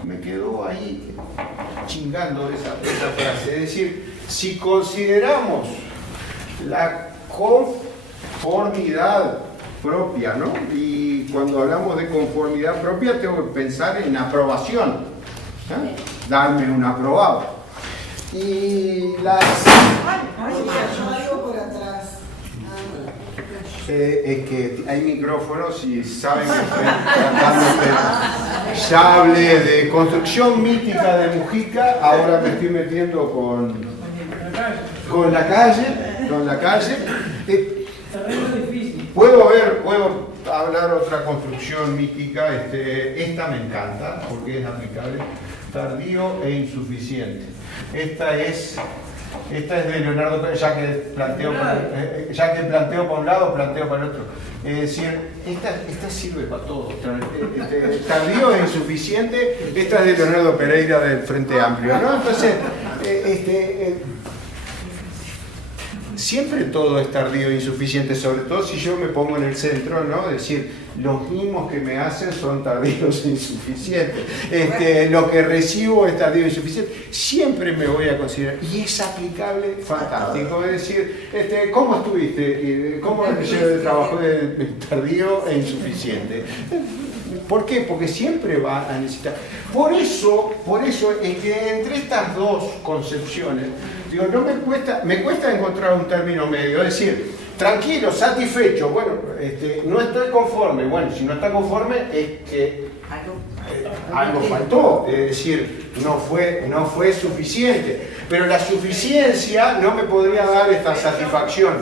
Me quedó ahí chingando esa frase. Es decir, si consideramos la conformidad propia, ¿no? Y cuando hablamos de conformidad propia tengo que pensar en aprobación, ¿eh? Darme un aprobado. Y las... algo por atrás. Es que hay micrófonos y saben que estoy tratando de... Ya hablé de construcción mítica de Mujica, ahora me estoy metiendo con la calle. Puedo hablar otra construcción mítica, esta me encanta porque es aplicable, tardío e insuficiente. Esta es de Leonardo Pérez, ya que planteo para un lado, planteo para el otro. Es decir, esta sirve para todo. Tardío e insuficiente, esta es de Leonardo Pereira del Frente Amplio, ¿no? Entonces, siempre todo es tardío e insuficiente, sobre todo si yo me pongo en el centro, ¿no? Es decir, los mismos que me hacen son tardíos e insuficientes. Lo que recibo es tardío e insuficiente. Siempre me voy a considerar, y es aplicable, fantástico. Es decir, ¿cómo estuviste? ¿Cómo te llevo de trabajo de tardío e insuficiente? ¿Por qué? Porque siempre va a necesitar. Por eso es que entre estas dos concepciones, digo, me cuesta encontrar un término medio, es decir, tranquilo, satisfecho, bueno, no estoy conforme, bueno, si no está conforme es que algo faltó, es decir, no fue suficiente, pero la suficiencia no me podría dar esta satisfacción.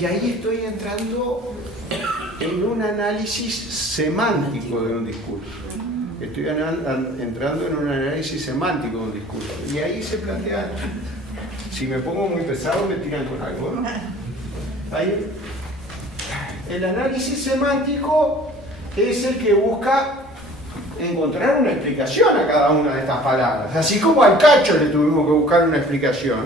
Y ahí estoy entrando en un análisis semántico de un discurso. Estoy entrando en un análisis semántico de un discurso. Y ahí se plantea, si me pongo muy pesado me tiran con algo, ¿no? Ahí, el análisis semántico es el que busca encontrar una explicación a cada una de estas palabras. Así como al Cacho le tuvimos que buscar una explicación,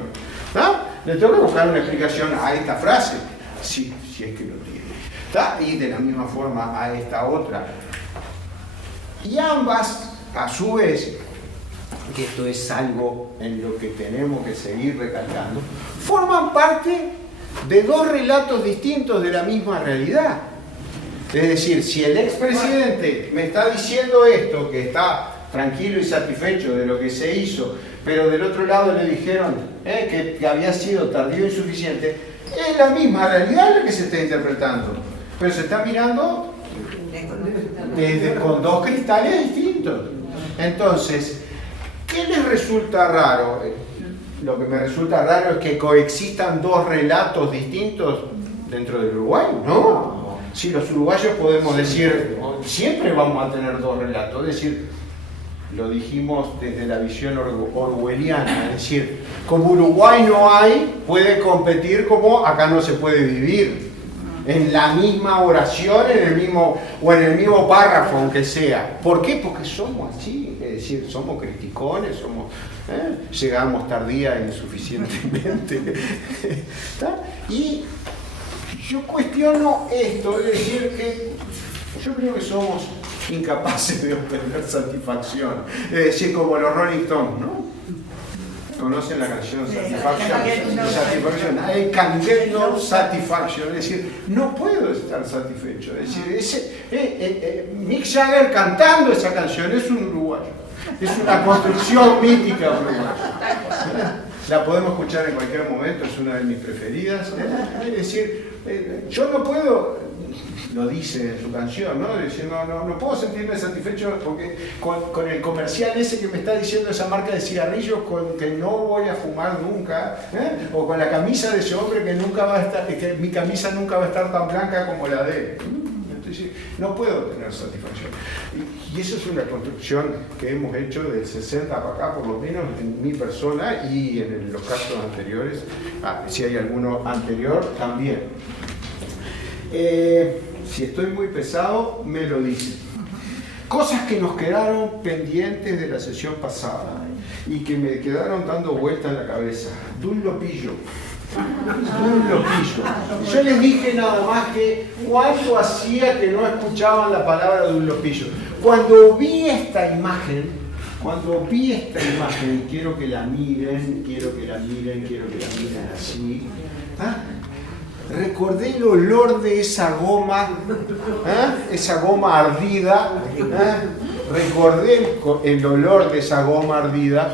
¿no? Le tengo que buscar una explicación a esta frase, si es que lo tiene, ¿está? Y de la misma forma a esta otra. Y ambas, a su vez, que esto es algo en lo que tenemos que seguir recalcando, forman parte de dos relatos distintos de la misma realidad. Es decir, si el expresidente me está diciendo esto, que está tranquilo y satisfecho de lo que se hizo, pero del otro lado le dijeron que había sido tardío y insuficiente, es la misma realidad la que se está interpretando, pero se está mirando con dos cristales distintos. Entonces, ¿qué les resulta raro? Lo que me resulta raro es que coexistan dos relatos distintos dentro del Uruguay, ¿no? Si los uruguayos podemos decir, siempre vamos a tener dos relatos, es decir, lo dijimos desde la visión orwelliana, es decir, como Uruguay no hay, puede competir como acá no se puede vivir. En la misma oración, en el mismo párrafo, aunque sea. ¿Por qué? Porque somos así, es decir, somos criticones, llegamos tardía e insuficientemente. Y yo cuestiono esto, es decir, que yo creo que somos incapaces de obtener satisfacción. Es decir, como los Rolling Stones, ¿no? ¿Conocen la canción Satisfaction? I can get no satisfaction. Es decir, no puedo estar satisfecho. Es decir, Mick Jagger cantando esa canción es un uruguayo. Es una construcción mítica uruguaya. La podemos escuchar en cualquier momento, es una de mis preferidas. Es decir, yo no puedo lo dice en su canción, ¿no? Diciendo, no puedo sentirme satisfecho porque con el comercial ese que me está diciendo esa marca de cigarrillos con que no voy a fumar nunca, ¿eh? O con la camisa de ese hombre que nunca va a estar, que mi camisa nunca va a estar tan blanca como la de él. Entonces, no puedo tener satisfacción. Y eso es una construcción que hemos hecho del 60 para acá, por lo menos en mi persona y en los casos anteriores. Si hay alguno anterior, también. Si estoy muy pesado, me lo dicen. Cosas que nos quedaron pendientes de la sesión pasada y que me quedaron dando vuelta en la cabeza. Dunlopillo. Yo les dije nada más que cuánto hacía que no escuchaban la palabra Dunlopillo. Cuando vi esta imagen, quiero que la miren así. ¿Ah? Recordé el olor de esa goma, esa goma ardida. Recordé el olor de esa goma ardida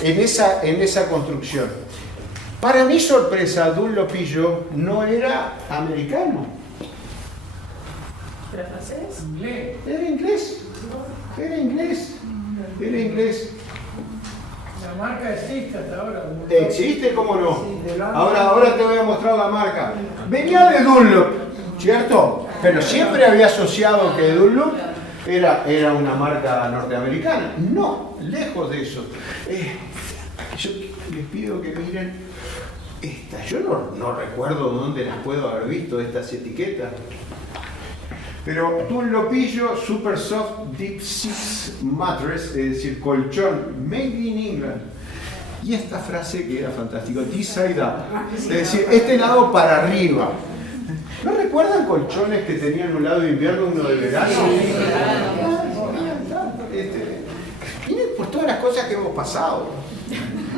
en esa construcción. Para mi sorpresa, Dunlopillo no era americano. ¿Era francés? Era inglés. La marca existe hasta ahora. ¿Existe? ¿Cómo no? Ahora te voy a mostrar la marca. Venía de Dunlop, ¿cierto? Pero siempre había asociado que Dunlop era una marca norteamericana. No, lejos de eso. Yo les pido que miren esta. Yo no recuerdo dónde las puedo haber visto, estas etiquetas. Pero Dunlopillo Super Soft Deep Six Mattress, es decir, colchón made in England. Y esta frase que era fantástica, this side up, es decir, este lado para arriba. ¿No recuerdan colchones que tenían un lado de invierno y uno de verano? Miren por todas las cosas que hemos pasado.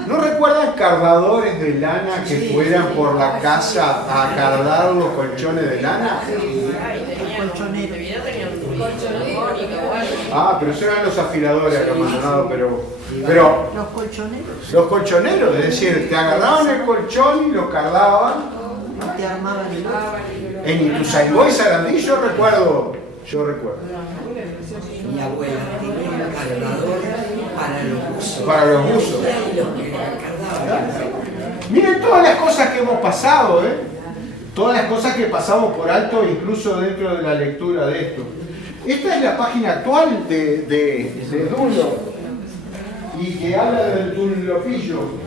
¿No recuerdan cardadores de lana que fueran por la casa a cardar los colchones de lana? Pero eso eran los afiladores que hemos mencionado, pero Los colchoneros. los colchoneros, es decir, te agarraban el colchón y lo cardaban. Te armaban el otro. En Ituzaingó y Sarandí yo recuerdo. Mi abuela tenía un cargador Para los buzos. Miren todas las cosas que hemos pasado, todas las cosas que pasamos por alto, incluso dentro de la lectura de esto. Esta es la página actual de Dunlop y que habla del Dunlopillo.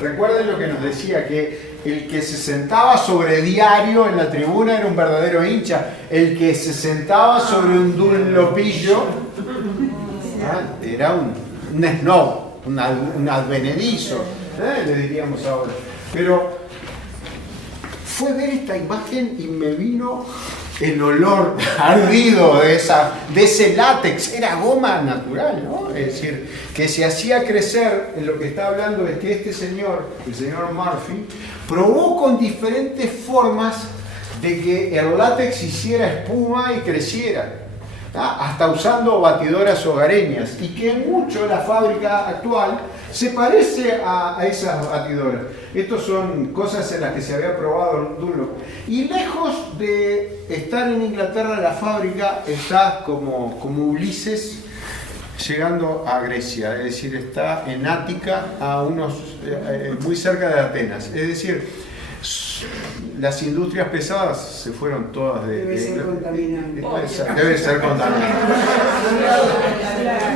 Recuerden lo que nos decía, que el que se sentaba sobre Diario en la tribuna era un verdadero hincha. El que se sentaba sobre un Dunlopillo era un snob, un advenedizo, le diríamos ahora. Pero fue ver esta imagen y me vino el olor ardido de ese látex. Era goma natural, ¿no? Es decir, que se hacía crecer. En lo que está hablando es que este señor, el señor Murphy, probó con diferentes formas de que el látex hiciera espuma y creciera, hasta usando batidoras hogareñas, y que mucho la fábrica actual se parece a esas batidoras. Estas son cosas en las que se había probado Dunlop. Y lejos de estar en Inglaterra, la fábrica está como Ulises llegando a Grecia, es decir, está en Ática, muy cerca de Atenas. Es decir, las industrias pesadas se fueron todas de... Debe ser contaminante. Debe ser contaminante.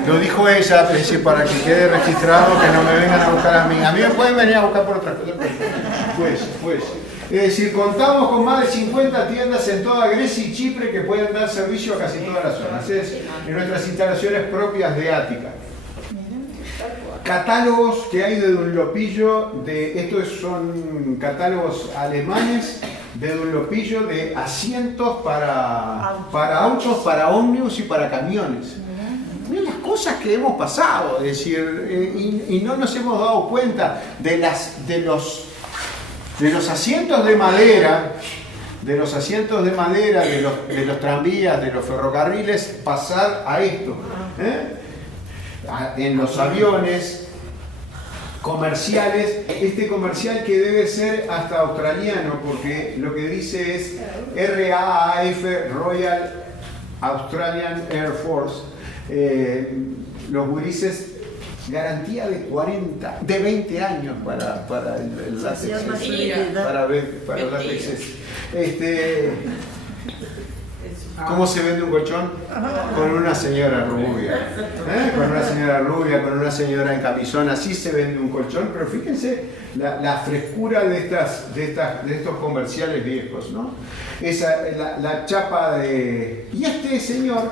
Lo dijo ella, para que quede registrado, que no me vengan a buscar a mí. A mí me pueden venir a buscar por otra cosa. Pues. Es decir, contamos con más de 50 tiendas en toda Grecia y Chipre que pueden dar servicio a casi todas las zonas. Es en nuestras instalaciones propias de Ática. Catálogos que hay de Dunlopillo, estos son catálogos alemanes de Dunlopillo, de asientos para autos, para ómnibus y para camiones. Miren las cosas que hemos pasado, es decir, y no nos hemos dado cuenta de los asientos de madera, de los tranvías, de los ferrocarriles, pasar a esto. En los aviones, comerciales. Este comercial que debe ser hasta australiano, porque lo que dice es RAAF, Royal Australian Air Force. Los gurises, garantía de 20 años para el látex, para el látex. ¿Cómo se vende un colchón? Con una señora rubia. Con una señora rubia, con una señora en camisón, así se vende un colchón. Pero fíjense la frescura de estos comerciales viejos, ¿no? La chapa de... Y este señor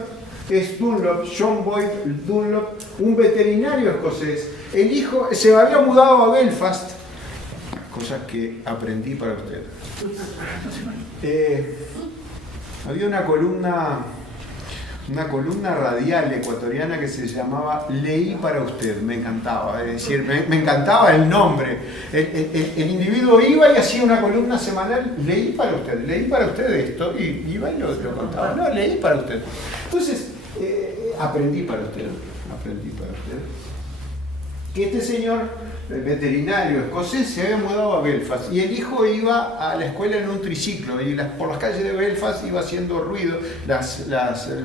es Dunlop, John Boyd Dunlop, un veterinario escocés. El hijo se había mudado a Belfast. Cosas que aprendí para usted. Había una columna radial ecuatoriana que se llamaba Leí para usted. Me encantaba, es decir, me encantaba el nombre. El individuo iba y hacía una columna semanal, leí para usted esto, y iba y lo contaba. No, leí para usted. Entonces, aprendí para usted. Que este señor, el veterinario escocés, se había mudado a Belfast y el hijo iba a la escuela en un triciclo y por las calles de Belfast iba haciendo ruido. Los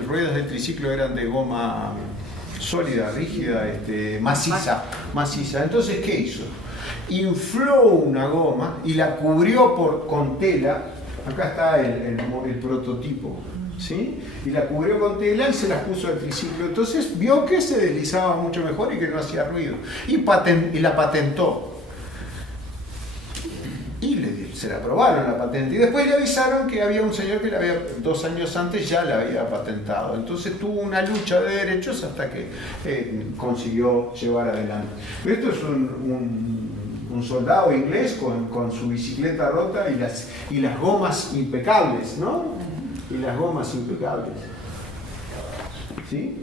ruedos del triciclo eran de goma sólida, rígida, maciza. Entonces, ¿qué hizo? Infló una goma y la cubrió con tela. Acá está el prototipo, ¿sí? Y la cubrió con tela y se las puso al triciclo. Entonces vio que se deslizaba mucho mejor y que no hacía ruido. Y la patentó. Y se la aprobaron la patente. Y después le avisaron que había un señor que 2 años antes ya la había patentado. Entonces tuvo una lucha de derechos hasta que consiguió llevar adelante. Esto es un soldado inglés con su bicicleta rota y las gomas impecables, ¿no? Y las gomas impecables. ¿Sí?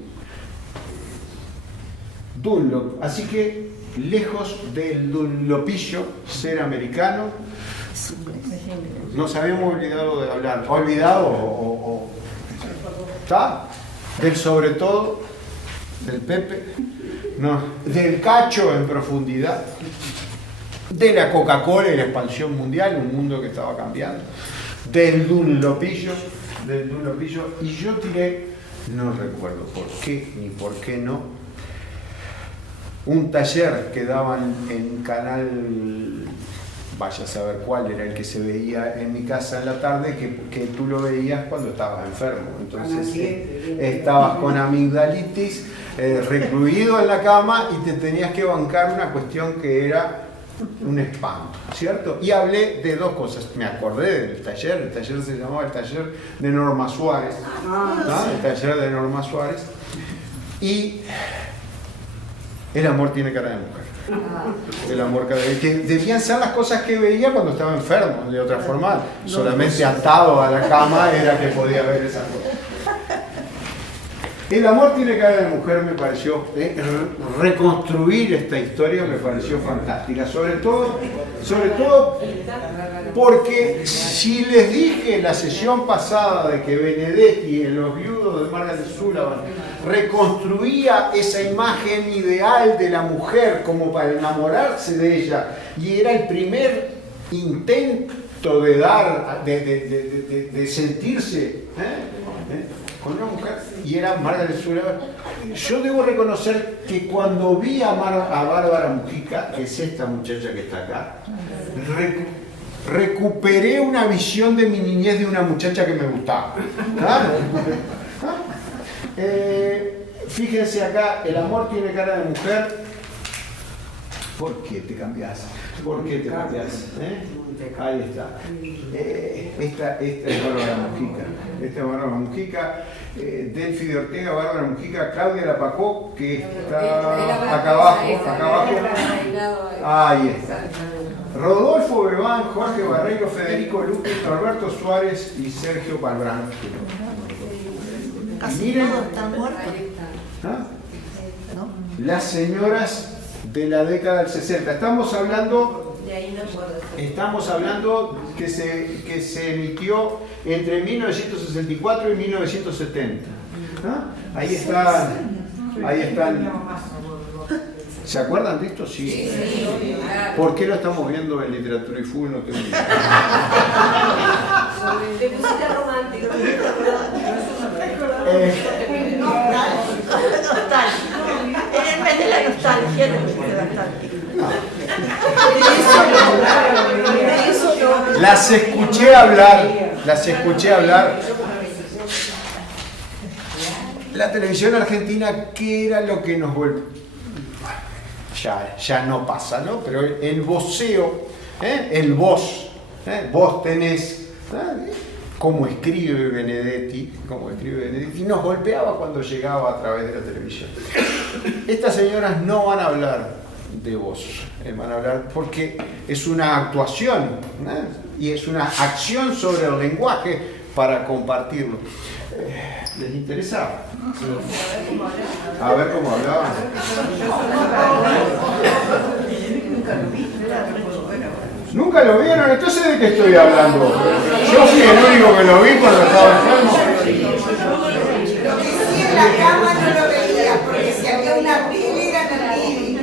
Dunlop. Así que, lejos del Dunlopillo ser americano, nos habíamos olvidado de hablar. ¿Olvidado ¿está? Del sobre todo, del Pepe, no, del cacho en profundidad, de la Coca-Cola y la expansión mundial, un mundo que estaba cambiando, del Dunlopillo, y yo tiré, no recuerdo por qué ni por qué no, un taller que daban en canal, vaya a saber cuál era el que se veía en mi casa en la tarde, que tú lo veías cuando estabas enfermo. Entonces estabas con amigdalitis, recluido en la cama y te tenías que bancar una cuestión que era un espanto, ¿cierto? Y hablé de 2 cosas. Me acordé del taller. El taller se llamaba el taller de Norma Suárez, ¿no? El taller de Norma Suárez. Y el amor tiene cara de mujer. El amor que debían ser las cosas que veía cuando estaba enfermo. De otra forma, solamente atado a la cama era que podía ver esas cosas. El amor tiene cara de mujer, me pareció, reconstruir esta historia me pareció fantástica, sobre todo porque si les dije en la sesión pasada de que Benedetti en Los viudos de Margaret Sullivan reconstruía esa imagen ideal de la mujer como para enamorarse de ella, y era el primer intento de dar, de sentirse con una mujer, y era Margaret Sullivan. Yo debo reconocer que cuando vi a Bárbara Mujica, que es esta muchacha que está acá, recuperé una visión de mi niñez de una muchacha que me gustaba. Fíjense acá, el amor tiene cara de mujer. ¿Por qué te cambias? ¿Por qué te cambias? Ahí está. Esta es Bárbara Mujica. Esta es Bárbara Mujica. Delfi de Ortega, Bárbara Mujica, Claudia Lapacó, que está acá abajo. Ahí está. Rodolfo Bebán, Jorge Barreiro, Federico Luque, Norberto Suárez y Sergio Palbrán. Casi todos están muertos. Las señoras de la década del 60. Estamos hablando que se emitió entre 1964 y 1970. Ahí están Ahí están. ¿Se acuerdan de esto? Sí. ¿Por qué lo estamos viendo en Literatura y Fútbol? No tengo ni idea. Te pusiste romántico. Nostálgico. En el mes de la nostalgia te pusiste nostálgico. Las escuché hablar. La televisión argentina, ¿qué era lo que nos volvió? Ya no pasa, ¿no? Pero el voceo, el vos, vos tenés, como escribe Benedetti, nos golpeaba cuando llegaba a través de la televisión. Estas señoras no van a hablar de vos, van a hablar porque es una actuación, y es una acción sobre el lenguaje para compartirlo. ¿Les interesaba? A ver cómo hablaban. ¿Nunca lo vieron? Entonces, ¿de qué estoy hablando? Yo fui el único que lo vi cuando estaba enfermo. Lo que sí en la cama no lo veía, porque si había una tele era en el living.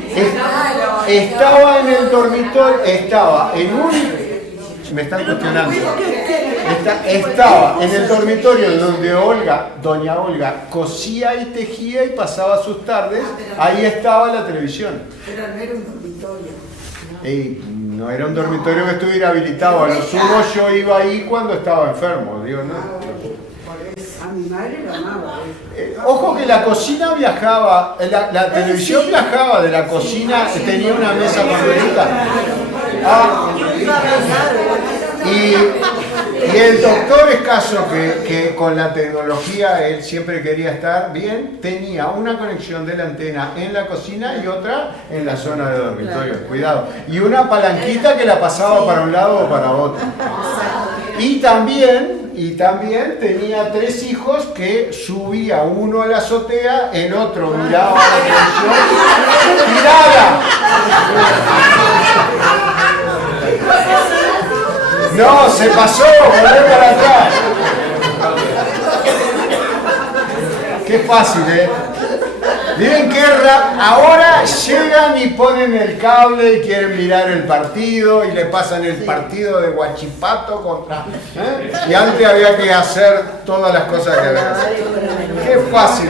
Estaba en el dormitorio, estaba en un... Me están cuestionando. Estaba en el dormitorio donde doña Olga, cosía y tejía y pasaba sus tardes. Ahí estaba la televisión. Pero no era un dormitorio. No era un dormitorio que estuviera habilitado. A lo sumo yo iba ahí cuando estaba enfermo. Digo, no. A mi madre lo amaba. Ojo que la cocina viajaba, la televisión viajaba de la cocina, tenía una mesa favorita. Y el doctor Escaso, que con la tecnología él siempre quería estar bien, tenía una conexión de la antena en la cocina y otra en la zona de dormitorio, cuidado. Y una palanquita que la pasaba para un lado o para otro. Y también tenía 3 hijos que subía uno a la azotea, el otro miraba a la televisión. ¡Mirala! No, se pasó, volvé para atrás. Qué fácil, ¿eh? Miren qué ahora llegan y ponen el cable y quieren mirar el partido y le pasan el partido de Huachipato contra... Y antes había que hacer todas las cosas que había que hacer. Qué fácil.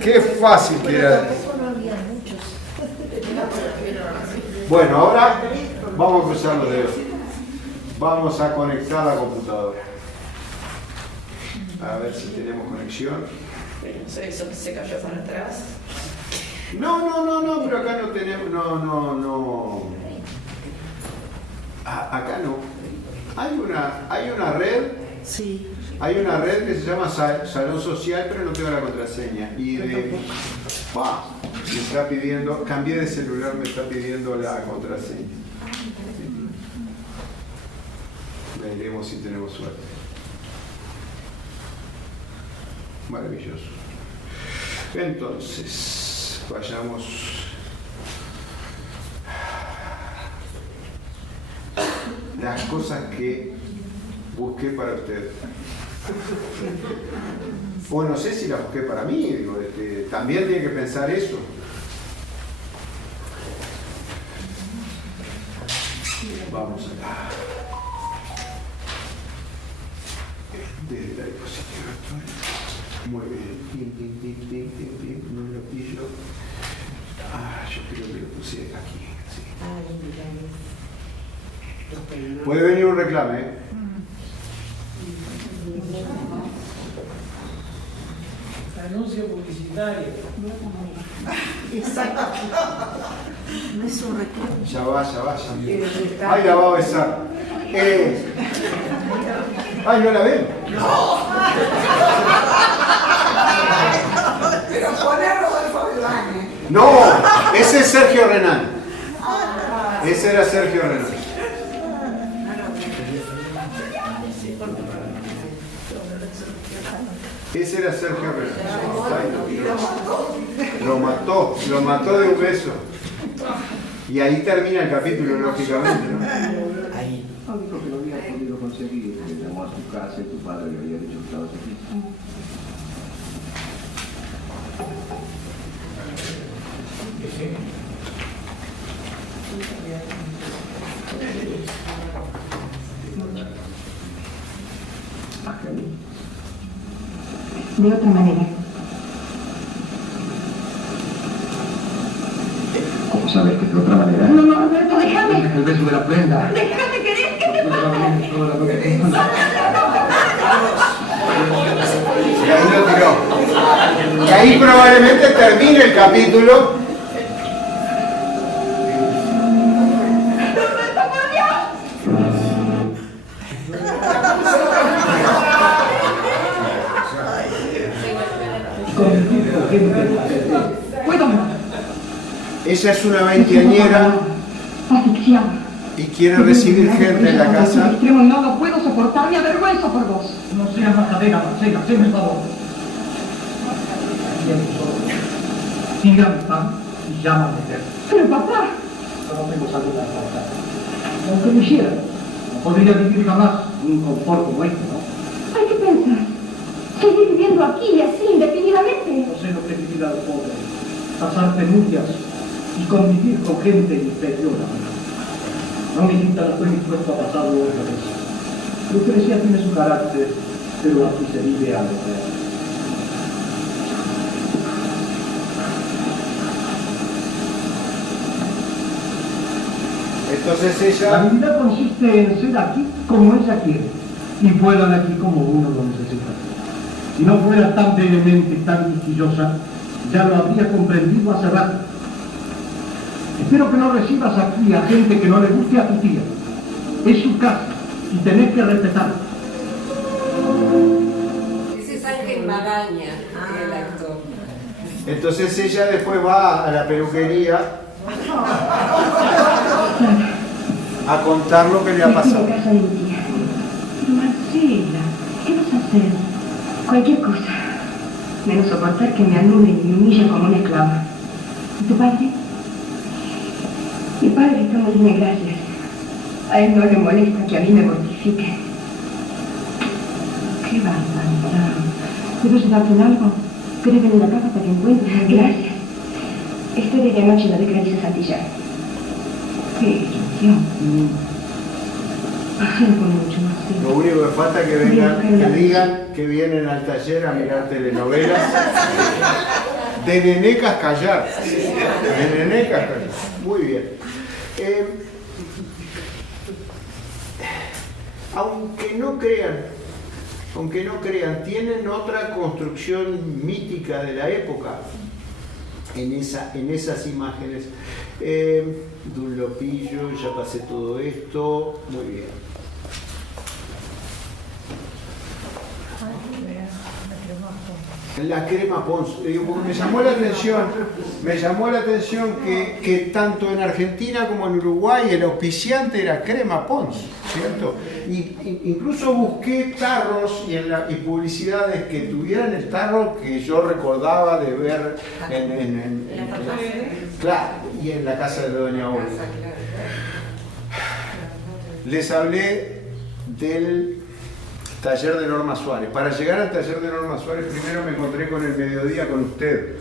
Qué fácil que era. Bueno, ahora vamos a cruzar los dedos. Vamos a conectar la computadora. A ver si tenemos conexión. Eso que se cayó para atrás. No, pero acá no tenemos. No. Acá no. Hay una red. Sí. Hay una red que se llama Salón Social, pero no tengo la contraseña. Y me está pidiendo, cambié de celular, me está pidiendo la contraseña. Veremos si tenemos suerte. Maravilloso. Entonces, vayamos. Las cosas que busqué para usted. O no sé si las busqué para mí, digo, también tiene que pensar eso. Vamos acá. Desde la diapositiva actual. Muy bien. No lo pillo. Yo creo que lo puse aquí. Sí. Puede venir un reclame, ¿eh? Anuncio publicitario. Exacto. No es un reclamo. Ya va. Ay, la va a besar. Ay, ¿no la ven? No. Pero poner Rodolfo Belvane. No, ese es Sergio Renán. Ese era Sergio Renán. Ese era Sergio Renán. Lo mató de un beso. Y ahí termina el capítulo, lógicamente, ¿no? Ahí. Lo único que no había podido conseguir, que llamó a su casa y tu padre le había dicho que estabas aquí. De otra manera. ¿Cómo sabes que de otra manera? No, Alberto, déjame. El beso de la prenda. Déjame querer, ¿qué te pasa? Y ahí lo tiró. Y ahí probablemente termine el capítulo. Ella es una veinteañera y quiere recibir gente en la casa. No lo puedo soportar, me avergüenzo por vos. No seas majadera, Marcela, hazme el favor. Tira mi pan y llama a meter. Pero papá. No tengo salud a faltar. Aunque lo hiciera, no podría vivir jamás un confort como este, ¿no? Hay que pensar. Seguir viviendo aquí, así, indefinidamente. No sé lo que es vivir al pobre, pasar penurias y convivir con gente inferior a mí. No, mijita, no estoy dispuesto a pasarlo otra vez. Lucrecia tiene su carácter, pero aquí se vive algo real. Entonces La ella... habilidad consiste en ser aquí como ella quiere y fuera de aquí como uno lo necesita. Si no fuera tan vehemente y tan quisquillosa, ya lo habría comprendido hace rato. Espero que no recibas aquí a gente que no le guste a tu tía. Es su casa y tenés que respetarla. Ese es Ángel Magaña, el actor. Entonces ella después va a la peluquería a contar lo que le ha pasado. Estoy en casa de mi tía. Pero Marcela, ¿qué vas a hacer? Cualquier cosa. Menos soportar que me anulen y me humillen como una esclava. ¿Y tu padre? Mi padre está muy bien, gracias. A él no le molesta que a mí me mortifique. Qué barbaridad. ¿Puedo ayudarte en algo? ¿Quieres venir a casa hasta que encuentres? Gracias. Estoy desde anoche en la declaración Santillán. Pero, Dios mío. No pone mucho más. ¿Sí? Lo único que falta es que vengan, que digan que vienen al taller a mirar telenovelas. De nenecas callar. De nenecas callar. Muy bien. Aunque no crean, tienen otra construcción mítica de la época en esas imágenes. Dunlopillo, ya pasé todo esto, muy bien. La crema Pons, me llamó la atención que tanto en Argentina como en Uruguay el auspiciante era crema Pons, ¿cierto? Incluso busqué tarros y publicidades que tuvieran el tarro que yo recordaba de ver claro, y en la casa de Doña Olga. Les hablé del taller de Norma Suárez. Para llegar al taller de Norma Suárez, primero me encontré con El Mediodía con usted.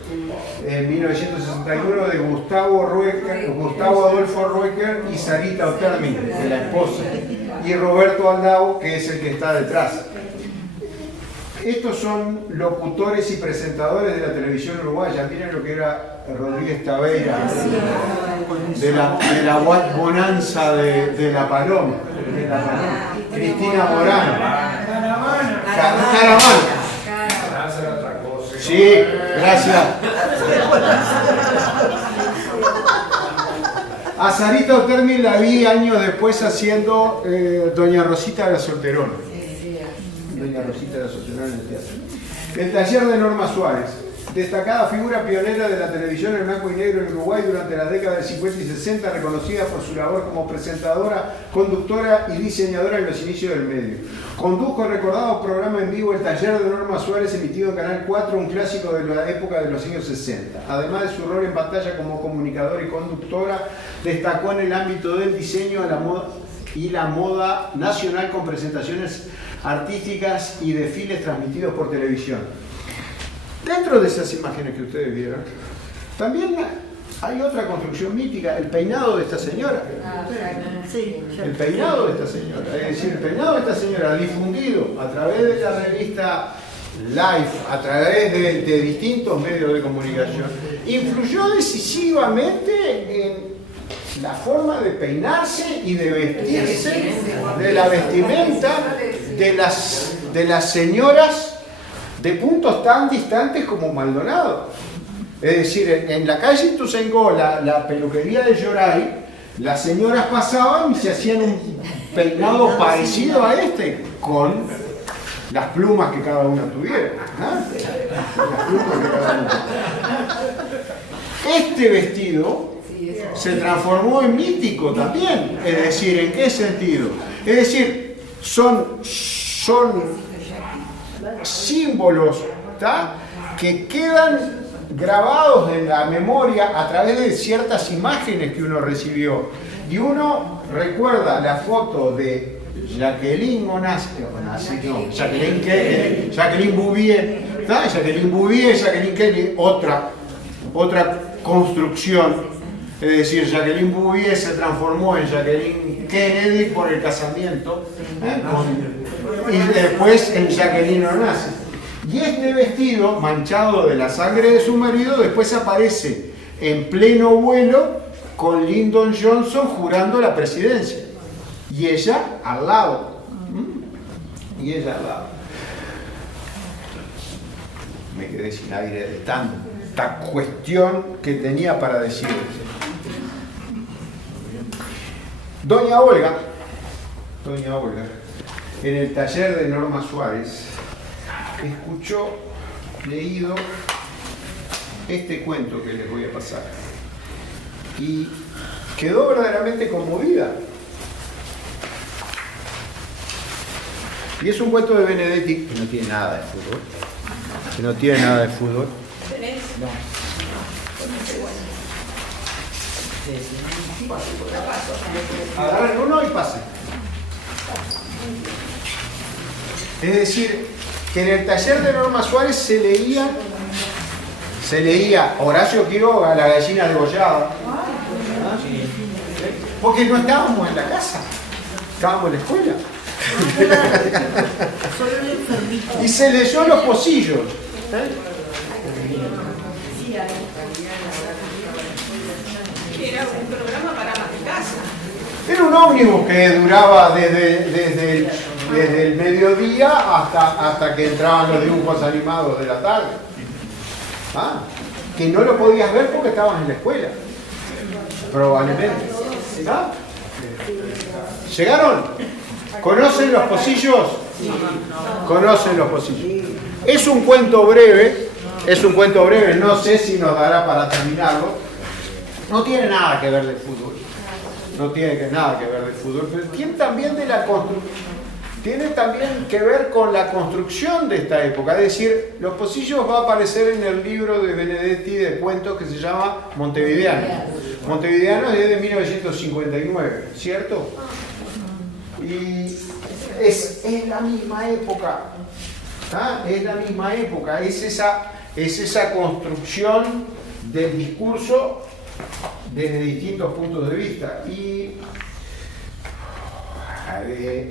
En 1961 de Gustavo Adolfo Ruecker y Sarita Otermin, de la esposa. Y Roberto Aldao, que es el que está detrás. Estos son locutores y presentadores de la televisión uruguaya. Miren lo que era Rodríguez Taveira, de la bonanza de La Paloma. Cristina Morano. Caravana. Sí, gracias. A Sarita Otermin la vi años después haciendo Doña Rosita de la Solterona. Doña Rosita de la Solterona en el teatro. El taller de Norma Suárez. Destacada figura pionera de la televisión en blanco y negro en Uruguay durante las décadas del 50 y 60, reconocida por su labor como presentadora, conductora y diseñadora en los inicios del medio. Condujo el recordado programa en vivo El Taller de Norma Suárez, emitido en Canal 4, un clásico de la época de los años 60. Además de su rol en pantalla como comunicadora y conductora, destacó en el ámbito del diseño y la moda nacional con presentaciones artísticas y desfiles transmitidos por televisión. Dentro de esas imágenes que ustedes vieron, también hay otra construcción mítica, el peinado de esta señora. El peinado de esta señora, es decir, el peinado de esta señora difundido a través de la revista Life, a través de distintos medios de comunicación, influyó decisivamente en la forma de peinarse y de vestirse, de la vestimenta de las señoras de puntos tan distantes como Maldonado. Es decir, en la calle Ituzaingó, la peluquería de Yoray, las señoras pasaban y se hacían un peinado parecido a este, con las plumas que cada una tuviera. Las plumas que cada una. Este vestido se transformó en mítico también. Es decir, ¿en qué sentido? Es decir, son símbolos, ¿tá?, que quedan grabados en la memoria a través de ciertas imágenes que uno recibió. Y uno recuerda la foto de Jacqueline Jacqueline Bouvier, ¿tá? Jacqueline Kennedy, otra construcción. Es decir, Jacqueline Bouvier se transformó en Jacqueline Kennedy por el casamiento, y después en Jacqueline Onassis. Y este vestido, manchado de la sangre de su marido, después aparece en pleno vuelo con Lyndon Johnson jurando la presidencia. Y ella al lado. Me quedé sin aire de tanta cuestión que tenía para decir. Doña Olga, en el taller de Norma Suárez, escuchó, leído este cuento que les voy a pasar y quedó verdaderamente conmovida. Y es un cuento de Benedetti que no tiene nada de fútbol. Agarren uno y pasen. Es decir, que en el taller de Norma Suárez se leía Horacio Quiroga, La gallina degollada, porque no estábamos en la casa, estábamos en la escuela. Y se leyó Los Pocillos. Era un programa para la casa. Era un ómnibus que duraba desde el mediodía hasta que entraban los dibujos animados de la tarde. Que no lo podías ver porque estabas en la escuela. Probablemente. ¿Llegaron? ¿Conocen Los Pocillos? ¿Conocen Los Pocillos? Es un cuento breve, no sé si nos dará para terminarlo. No tiene nada que ver de fútbol. Pero tiene también que ver con la construcción de esta época. Es decir, Los Pocillos va a aparecer en el libro de Benedetti de cuentos que se llama Montevideano. Montevideano es de 1959, ¿cierto? Y es la misma época. Es esa construcción del discurso desde distintos puntos de vista. Y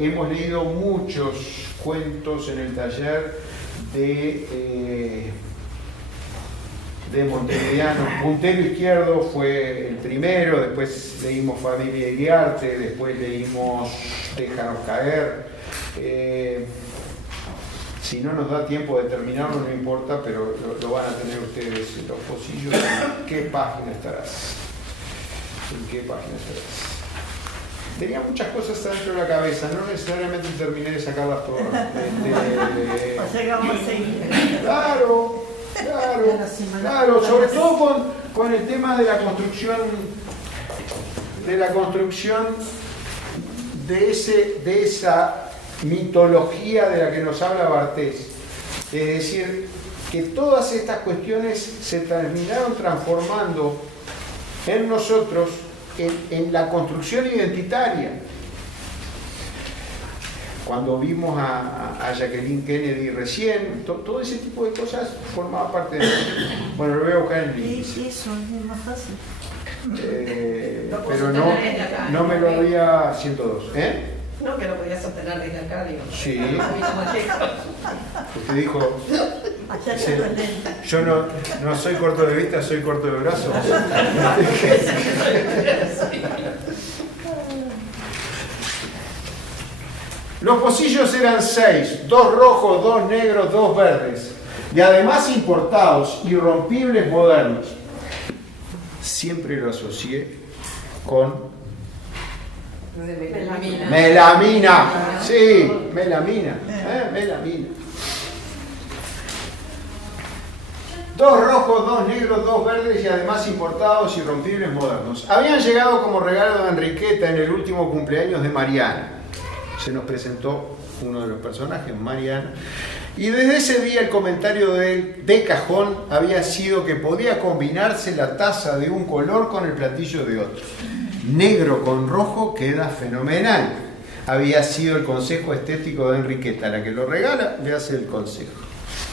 hemos leído muchos cuentos en el taller de Montevideano. Puntero Izquierdo fue el primero, después leímos Familia Iriarte, después leímos Déjanos Caer. Si no nos da tiempo de terminarlo, no importa, pero lo van a tener ustedes en Los Pocillos. ¿En qué página estarás? Tenía muchas cosas dentro de la cabeza, no necesariamente terminé de sacarlas todas. Claro, sobre todo con el tema de la construcción de esa mitología de la que nos habla Bartés. Es decir, que todas estas cuestiones se terminaron transformando en nosotros en la construcción identitaria. cuando vimos a Jacqueline Kennedy recién, todo ese tipo de cosas formaba parte de nosotros. Bueno, lo voy a buscar en el índice. Eso es más fácil. Pero no me lo había 102. No, que lo podías obtener desde acá, digo. Sí. Usted dijo, Allá sí, te lo lento. yo no soy corto de vista, soy corto de brazos. Los pocillos eran 6, 2 rojos, 2 negros, 2 verdes, y además importados, irrompibles, modernos. Siempre lo asocié con Melamina. melamina. Sí, melamina. Melamina. 2 rojos, 2 negros, 2 verdes y además importados, irrompibles, modernos. Habían llegado como regalo de Enriqueta en el último cumpleaños de Mariana. Se nos presentó uno de los personajes, Mariana, y desde ese día el comentario de cajón había sido que podía combinarse la taza de un color con el platillo de otro. Negro con rojo queda fenomenal. Había sido el consejo estético de Enriqueta, la que lo regala le hace el consejo.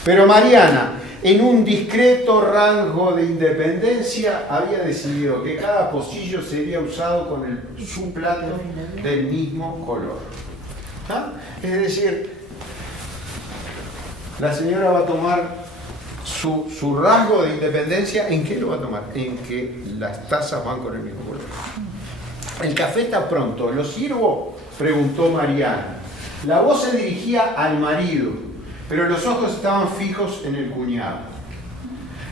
Pero Mariana, en un discreto rango de independencia, había decidido que cada pocillo sería usado con su plato del mismo color. ¿Ah? Es decir, la señora va a tomar su rasgo de independencia. ¿En qué lo va a tomar? En que las tazas van con el mismo color. El café está pronto. ¿Lo sirvo?, preguntó Mariana. La voz se dirigía al marido, pero los ojos estaban fijos en el cuñado.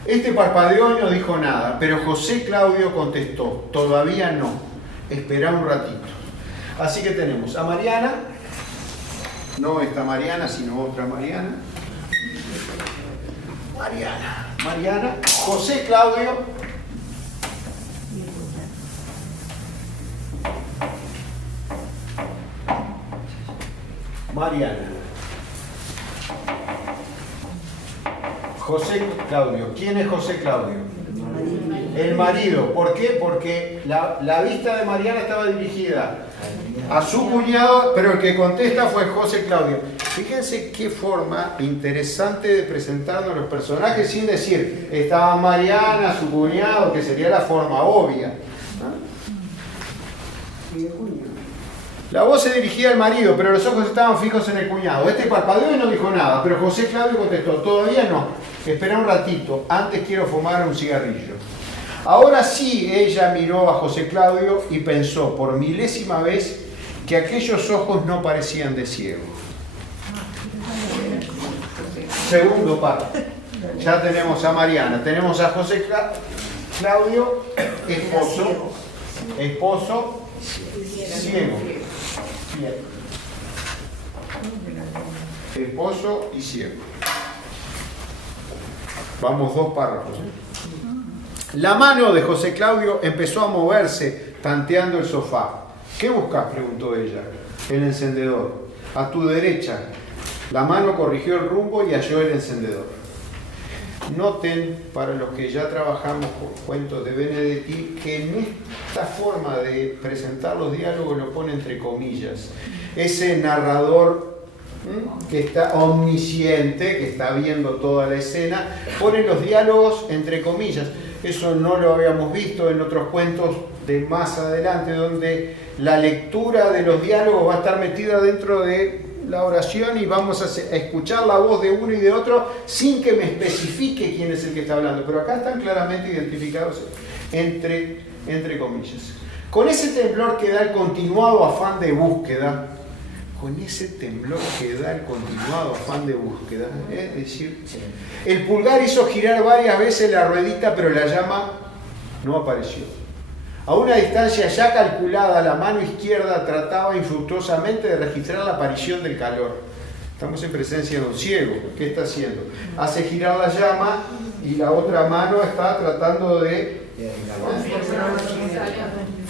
Este parpadeó y no dijo nada, pero José Claudio contestó: todavía no, espera un ratito. Así que tenemos a Mariana, no esta Mariana, sino otra Mariana. Mariana, José Claudio, Mariana. José Claudio. ¿Quién es José Claudio? El marido. ¿Por qué? Porque la vista de Mariana estaba dirigida a su cuñado, pero el que contesta fue José Claudio. Fíjense qué forma interesante de presentarnos los personajes sin decir estaba Mariana, su cuñado, que sería la forma obvia. La voz se dirigía al marido, pero los ojos estaban fijos en el cuñado. Este parpadeó y no dijo nada, pero José Claudio contestó: todavía no, espera un ratito, antes quiero fumar un cigarrillo. Ahora sí, ella miró a José Claudio y pensó por milésima vez que aquellos ojos no parecían de ciego. Segundo parte. Ya tenemos a Mariana, tenemos a José Claudio, esposo, ciego. Esposo y ciego. Vamos 2 párrafos. La mano de José Claudio empezó a moverse tanteando el sofá. ¿Qué buscas?, preguntó ella. El encendedor. A tu derecha. La mano corrigió el rumbo y halló el encendedor. Noten, para los que ya trabajamos con cuentos de Benedetti, que en esta forma de presentar los diálogos lo pone entre comillas. Ese narrador que está omnisciente, que está viendo toda la escena, pone los diálogos entre comillas. Eso no lo habíamos visto en otros cuentos de más adelante, donde la lectura de los diálogos va a estar metida dentro de la oración y vamos a escuchar la voz de uno y de otro sin que me especifique quién es el que está hablando. Pero acá están claramente identificados entre comillas. Con ese temblor que da el continuado afán de búsqueda, es decir, el pulgar hizo girar varias veces la ruedita, pero la llama no apareció. A una distancia ya calculada, la mano izquierda trataba infructuosamente de registrar la aparición del calor. Estamos en presencia de un ciego. ¿Qué está haciendo? Hace girar la llama y la otra mano está tratando de...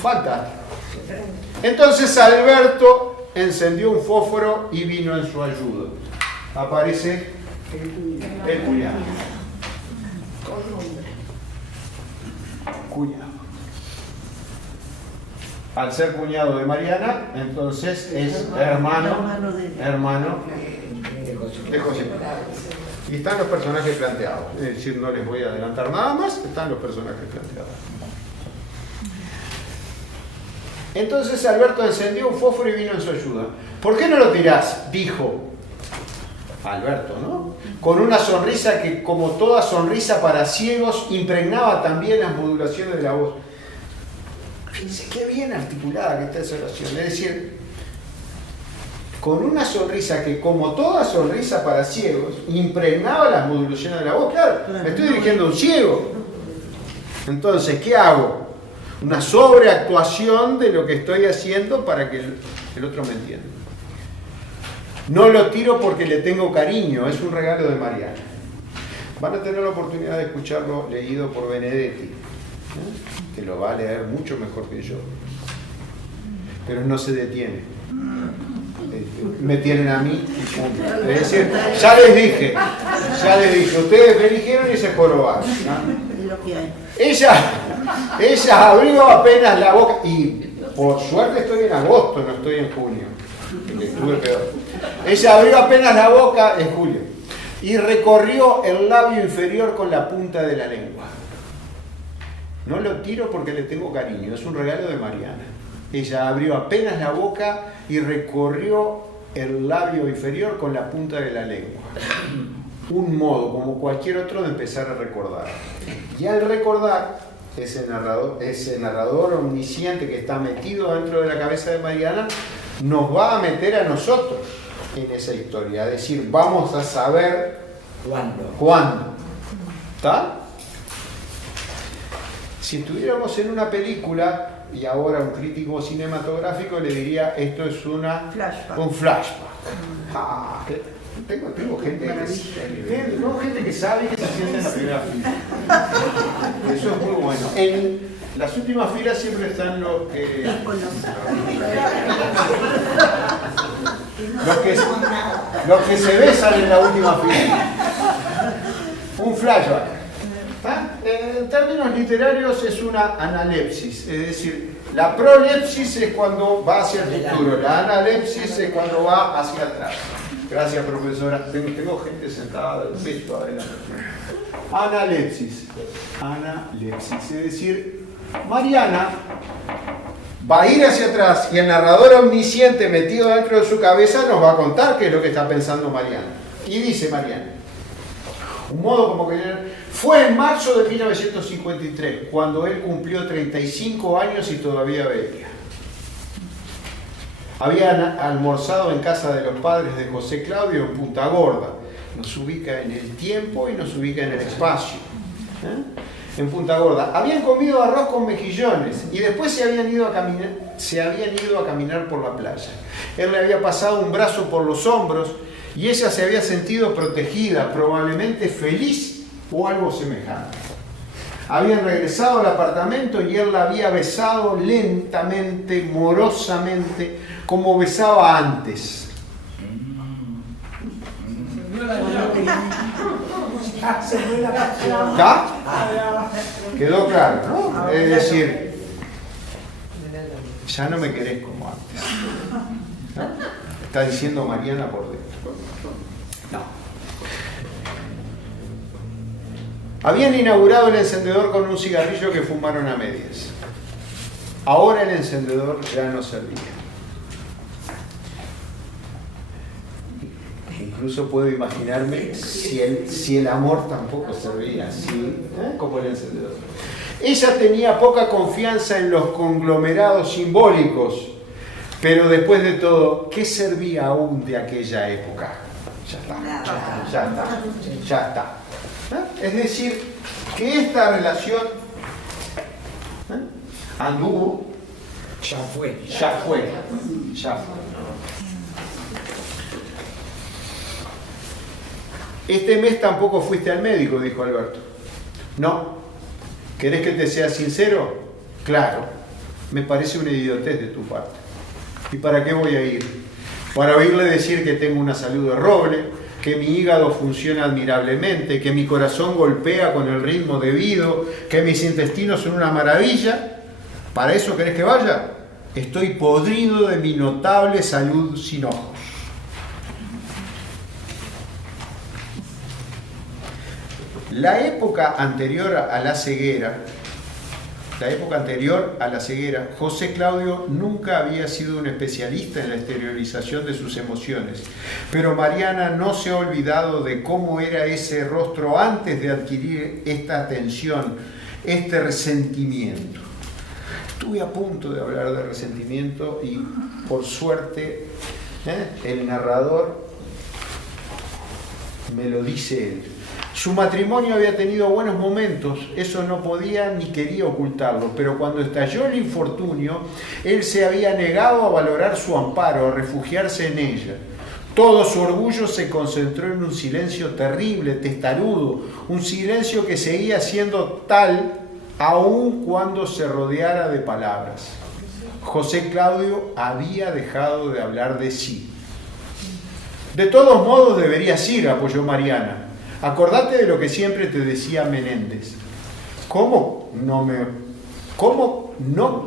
Fantástico. Entonces Alberto encendió un fósforo y vino en su ayuda. Aparece el cuñado. Cuñado. al ser cuñado de Mariana, entonces es hermano de José. Y están los personajes planteados, es decir, no les voy a adelantar nada más, están los personajes planteados. Entonces Alberto encendió un fósforo y vino en su ayuda. ¿Por qué no lo tirás?, dijo Alberto, ¿no? Con una sonrisa que, como toda sonrisa para ciegos, impregnaba también las modulaciones de la voz. Fíjense qué bien articulada que está esa oración. Es decir, con una sonrisa que, como toda sonrisa para ciegos, impregnaba las modulaciones de la voz. Claro, me estoy dirigiendo a un ciego. Entonces, ¿qué hago? Una sobreactuación de lo que estoy haciendo para que el otro me entienda. No lo tiro porque le tengo cariño, es un regalo de Mariana. Van a tener la oportunidad de escucharlo leído por Benedetti, que lo va a leer mucho mejor que yo. Pero no se detiene. Me tienen a mí y punto. Es decir, ya les dije, ustedes me eligieron y se jorobaron, ¿no? Ella abrió apenas la boca, y por suerte estoy en agosto, no estoy en junio. Estuve peor. Ella abrió apenas la boca en julio y recorrió el labio inferior con la punta de la lengua. No lo tiro porque le tengo cariño, es un regalo de Mariana. Ella abrió apenas la boca y recorrió el labio inferior con la punta de la lengua. Un modo, como cualquier otro, de empezar a recordar. Y al recordar, ese narrador omnisciente que está metido dentro de la cabeza de Mariana, nos va a meter a nosotros en esa historia. Es decir, vamos a saber cuándo. ¿Está? Si estuviéramos en una película, y ahora un crítico cinematográfico le diría, esto es un flashback. Ah, tengo gente que sabe que se siente en la primera fila. Eso es muy bueno. En las últimas filas siempre están los que se besan en la última fila. Un flashback. En términos literarios es una analepsis, es decir, la prolepsis es cuando va hacia el futuro, la analepsis es cuando va hacia atrás. Gracias, profesora. Tengo gente sentada del pecho adelante. Analepsis, es decir, Mariana va a ir hacia atrás y el narrador omnisciente metido dentro de su cabeza nos va a contar qué es lo que está pensando Mariana. Y dice Mariana, un modo como que fue en marzo de 1953, cuando él cumplió 35 años y todavía bebía. Habían almorzado en casa de los padres de José Claudio en Punta Gorda. Nos ubica en el tiempo y nos ubica en el espacio. En Punta Gorda. Habían comido arroz con mejillones y después se habían ido a caminar por la playa. Él le había pasado un brazo por los hombros y ella se había sentido protegida, probablemente feliz o algo semejante. Habían regresado al apartamento y él la había besado lentamente, morosamente, como besaba antes. ¿Ya? Quedó claro, ¿no? Es decir, ya no me querés como antes. ¿No? Está diciendo Mariana por dentro. No. Habían inaugurado el encendedor con un cigarrillo que fumaron a medias. Ahora el encendedor ya no servía. Incluso puedo imaginarme si el amor tampoco servía así, como el encendedor. Ella tenía poca confianza en los conglomerados simbólicos, pero después de todo, ¿qué servía aún de aquella época? Ya está. Es decir, que esta relación anduvo, ya fue. Este mes tampoco fuiste al médico, dijo Alberto. No. ¿Querés que te sea sincero? Claro. Me parece una idiotez de tu parte. ¿Y para qué voy a ir? Para oírle decir que tengo una salud de roble, que mi hígado funciona admirablemente, que mi corazón golpea con el ritmo debido, que mis intestinos son una maravilla. ¿Para eso querés que vaya? estoy podrido de mi notable salud sin ojos. La época anterior a la ceguera, José Claudio nunca había sido un especialista en la exteriorización de sus emociones, pero Mariana no se ha olvidado de cómo era ese rostro antes de adquirir esta tensión, este resentimiento. Estuve a punto de hablar de resentimiento y, por suerte, el narrador me lo dice él. Su matrimonio había tenido buenos momentos, eso no podía ni quería ocultarlo, pero cuando estalló el infortunio, él se había negado a valorar su amparo, a refugiarse en ella. Todo su orgullo se concentró en un silencio terrible, testarudo, un silencio que seguía siendo tal aun cuando se rodeara de palabras. José Claudio había dejado de hablar de sí. De todos modos deberías ir, apoyó Mariana. Acordate de lo que siempre te decía Menéndez. ¿Cómo no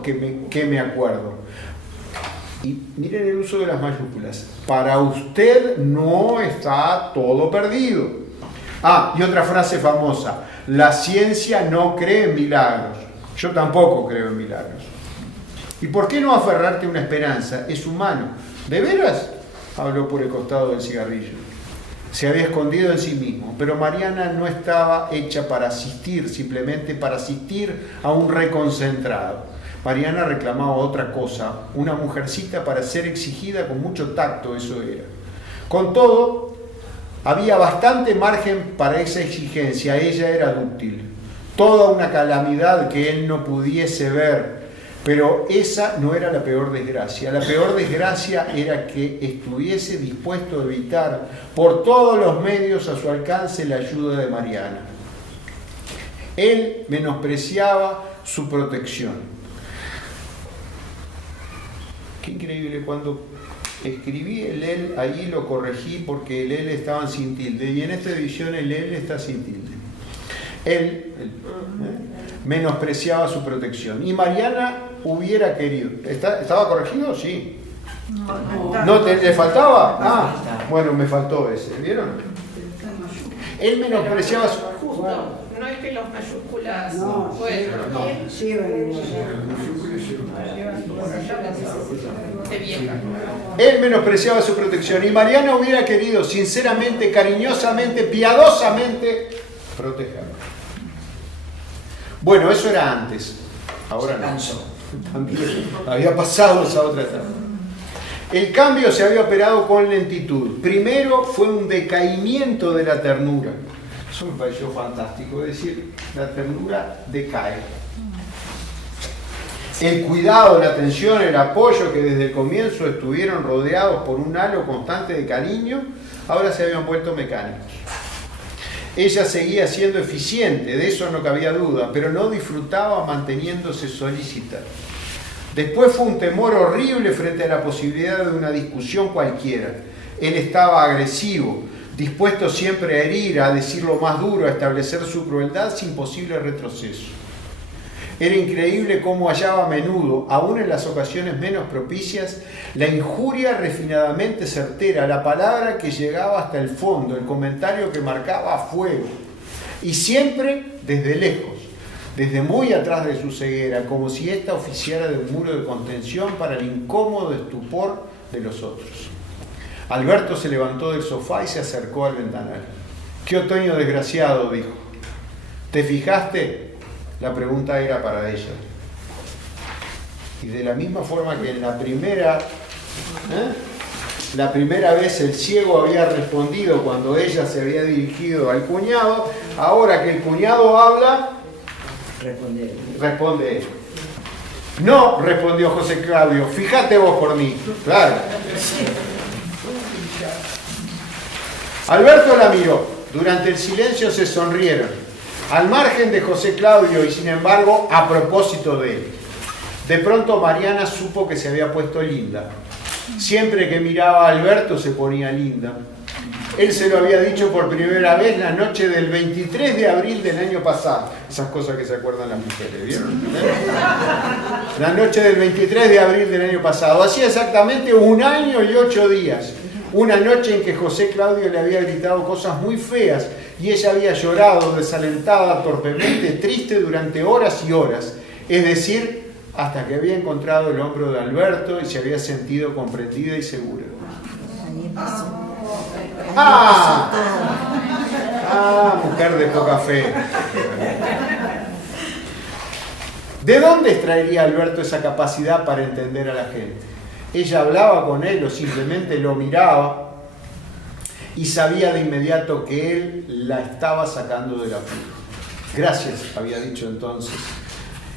que me acuerdo? Y miren el uso de las mayúsculas. Para usted no está todo perdido. Ah, y otra frase famosa. La ciencia no cree en milagros. Yo tampoco creo en milagros. ¿Y por qué no aferrarte a una esperanza? Es humano. ¿De veras? Habló por el costado del cigarrillo. Se había escondido en sí mismo, pero Mariana no estaba hecha para asistir, simplemente para asistir a un reconcentrado. Mariana reclamaba otra cosa, una mujercita para ser exigida con mucho tacto, eso era. Con todo, había bastante margen para esa exigencia, ella era dúctil. Toda una calamidad que él no pudiese ver, pero esa no era la peor desgracia. La peor desgracia era que estuviese dispuesto a evitar por todos los medios a su alcance la ayuda de Mariana. Él menospreciaba su protección. Qué increíble, cuando escribí el él, allí lo corregí porque el él estaba sin tilde, y en esta edición el él está sin tilde. Él menospreciaba su protección. Y Mariana hubiera querido. ¿Estaba corregido? Sí. ¿No le faltaba? Ah, bueno, me faltó ese. ¿Vieron? Él menospreciaba su... No es que los mayúsculas... No, sí, Él menospreciaba su protección. Y Mariana hubiera querido, sinceramente, cariñosamente, piadosamente, protegerlo. Bueno, eso era antes. Ahora no. También había pasado esa otra etapa. El cambio se había operado con lentitud. Primero fue un decaimiento de la ternura. Eso me pareció fantástico, es decir, la ternura decae. El cuidado, la atención, el apoyo que desde el comienzo estuvieron rodeados por un halo constante de cariño, ahora se habían vuelto mecánicos. Ella seguía siendo eficiente, de eso no cabía duda, pero no disfrutaba manteniéndose solícita. Después fue un temor horrible frente a la posibilidad de una discusión cualquiera. Él estaba agresivo, dispuesto siempre a herir, a decir lo más duro, a establecer su crueldad sin posible retroceso. Era increíble cómo hallaba a menudo, aún en las ocasiones menos propicias, la injuria refinadamente certera, la palabra que llegaba hasta el fondo, el comentario que marcaba a fuego. Y siempre desde lejos, desde muy atrás de su ceguera, como si ésta oficiara de un muro de contención para el incómodo estupor de los otros. Alberto se levantó del sofá y se acercó al ventanal. «¡Qué otoño desgraciado!», dijo. «¿Te fijaste?». La pregunta era para ella. Y de la misma forma que en la primera vez el ciego había respondido cuando ella se había dirigido al cuñado, ahora que el cuñado habla, responde él. «No», respondió José Claudio, «fíjate vos por mí». Claro. Alberto la miró. Durante el silencio se sonrieron. Al margen de José Claudio y sin embargo a propósito de él. De pronto Mariana supo que se había puesto linda. Siempre que miraba a Alberto se ponía linda. Él se lo había dicho por primera vez la noche del 23 de abril del año pasado. Esas cosas que se acuerdan las mujeres, ¿vieron? La noche del 23 de abril del año pasado. Hacía exactamente 1 año y 8 días. Una noche en que José Claudio le había gritado cosas muy feas y ella había llorado desalentada, torpemente, triste durante horas y horas. Es decir, hasta que había encontrado el hombro de Alberto y se había sentido comprendida y segura. Mujer de poca fe. ¿De dónde extraería Alberto esa capacidad para entender a la gente? Ella hablaba con él o simplemente lo miraba y sabía de inmediato que él la estaba sacando de la fuga. Gracias, había dicho entonces.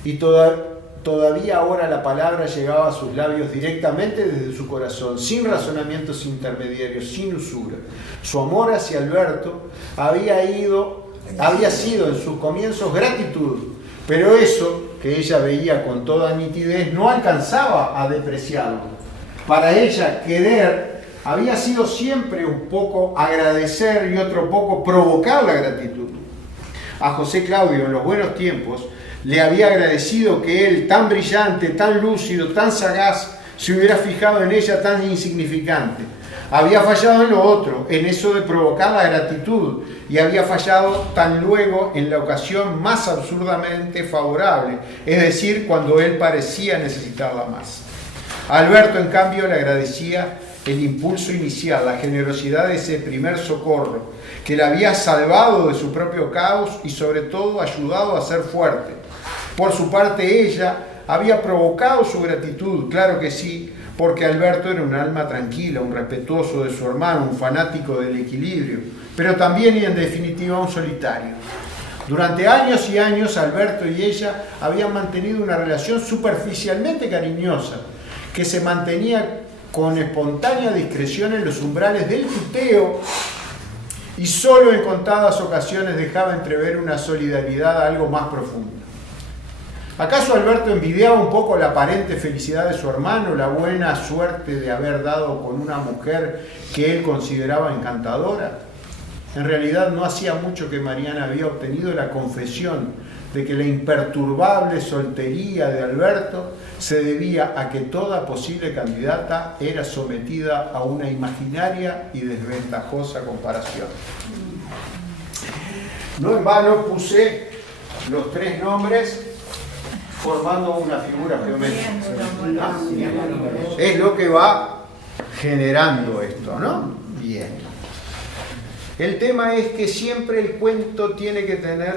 Y todavía ahora la palabra llegaba a sus labios directamente desde su corazón, sin razonamientos intermediarios, sin usura. Su amor hacia Alberto había sido en sus comienzos gratitud, pero eso que ella veía con toda nitidez no alcanzaba a depreciarlo. Para ella, querer había sido siempre un poco agradecer y otro poco provocar la gratitud. A José Claudio, en los buenos tiempos, le había agradecido que él, tan brillante, tan lúcido, tan sagaz, se hubiera fijado en ella tan insignificante. Había fallado en lo otro, en eso de provocar la gratitud, y había fallado tan luego en la ocasión más absurdamente favorable, es decir, cuando él parecía necesitarla más. A Alberto, en cambio, le agradecía el impulso inicial, la generosidad de ese primer socorro, que le había salvado de su propio caos y sobre todo ayudado a ser fuerte. Por su parte, ella había provocado su gratitud, claro que sí, porque Alberto era un alma tranquila, un respetuoso de su hermano, un fanático del equilibrio, pero también y en definitiva un solitario. Durante años y años, Alberto y ella habían mantenido una relación superficialmente cariñosa, que se mantenía con espontánea discreción en los umbrales del tuteo y solo en contadas ocasiones dejaba entrever una solidaridad algo más profunda. ¿Acaso Alberto envidiaba un poco la aparente felicidad de su hermano, la buena suerte de haber dado con una mujer que él consideraba encantadora? En realidad no hacía mucho que Mariana había obtenido la confesión de que la imperturbable soltería de Alberto se debía a que toda posible candidata era sometida a una imaginaria y desventajosa comparación. No en vano puse los 3 nombres formando una figura geométrica. Es lo que va generando esto, ¿no? Bien. El tema es que siempre el cuento tiene que tener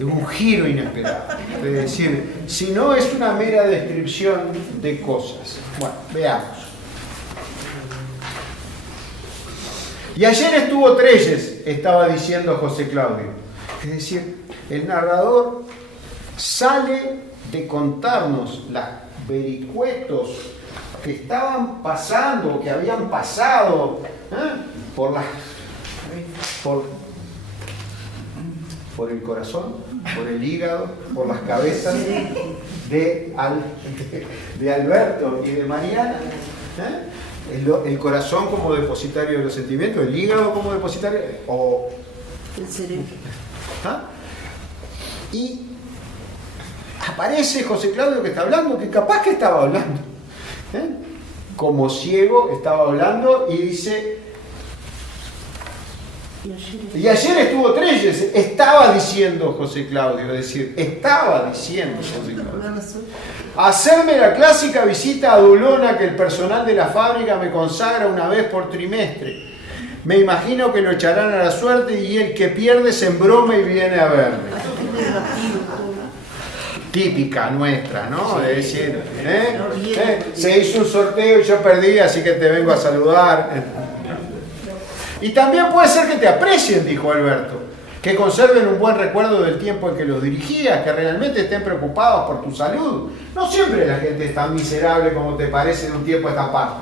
un giro inesperado. Es decir, si no es una mera descripción de cosas. Bueno, veamos. Y ayer estuvo Trelles, estaba diciendo José Claudio. Es decir, el narrador sale de contarnos los vericuetos que estaban pasando, que habían pasado por el corazón, por el hígado, por las cabezas de Alberto y de Mariana. El corazón como depositario de los sentimientos, el hígado como depositario, o el cerebro. Y aparece José Claudio que está hablando, que capaz que estaba hablando, como ciego estaba hablando, y dice, y ayer estuvo Trelles, estaba diciendo José Claudio, es decir, estaba diciendo José Claudio. Hacerme la clásica visita a Dulona que el personal de la fábrica me consagra una vez por trimestre. Me imagino que lo echarán a la suerte y el que pierde se embroma y viene a verme. Típica nuestra, ¿no? Es decir, se hizo un sorteo y yo perdí, así que te vengo a saludar. Y también puede ser que te aprecien, dijo Alberto, que conserven un buen recuerdo del tiempo en que los dirigías, que realmente estén preocupados por tu salud. No siempre la gente es tan miserable como te parece de un tiempo a esta parte.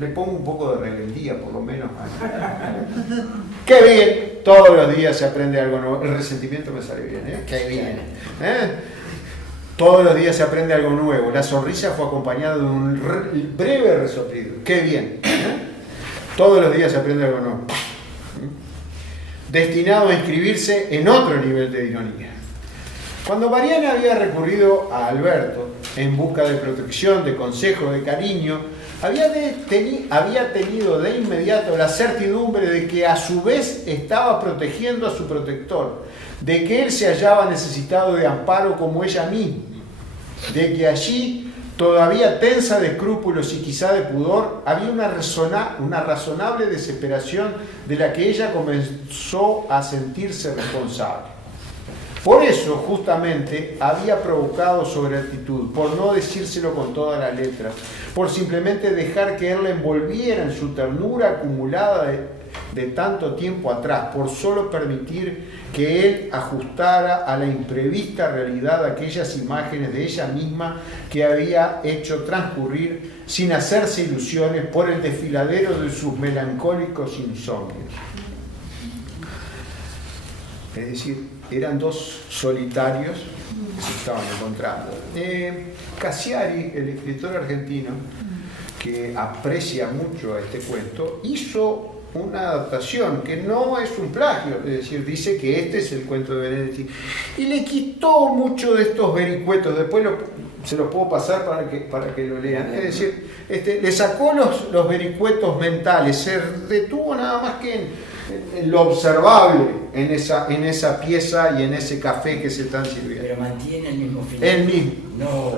Le pongo un poco de rebeldía, por lo menos. ¡Qué bien! Todos los días se aprende algo nuevo. El resentimiento me sale bien, ¿eh? ¡Qué bien! Todos los días se aprende algo nuevo. La sonrisa fue acompañada de un breve resoplido. ¡Qué bien! Todos los días se aprende algo nuevo. Destinado a inscribirse en otro nivel de ironía. Cuando Mariana había recurrido a Alberto en busca de protección, de consejo, de cariño, había tenido de inmediato la certidumbre de que a su vez estaba protegiendo a su protector, de que él se hallaba necesitado de amparo como ella misma, de que allí, todavía tensa de escrúpulos y quizá de pudor, había una razonable desesperación de la que ella comenzó a sentirse responsable. Por eso, justamente, había provocado su gratitud, por no decírselo con todas las letras, por simplemente dejar que él la envolviera en su ternura acumulada de tanto tiempo atrás, por solo permitir que él ajustara a la imprevista realidad aquellas imágenes de ella misma que había hecho transcurrir sin hacerse ilusiones por el desfiladero de sus melancólicos insomnios. Es decir, eran dos solitarios que se estaban encontrando. Cassiari, el escritor argentino, que aprecia mucho a este cuento, hizo una adaptación que no es un plagio, es decir, dice que este es el cuento de Benedetti, y le quitó mucho de estos vericuetos. Después se los puedo pasar para que lo lean. Es decir, le sacó los vericuetos mentales, se detuvo nada más que en lo observable en esa pieza y en ese café que se están sirviendo. Pero mantiene el mismo final. El mismo. No.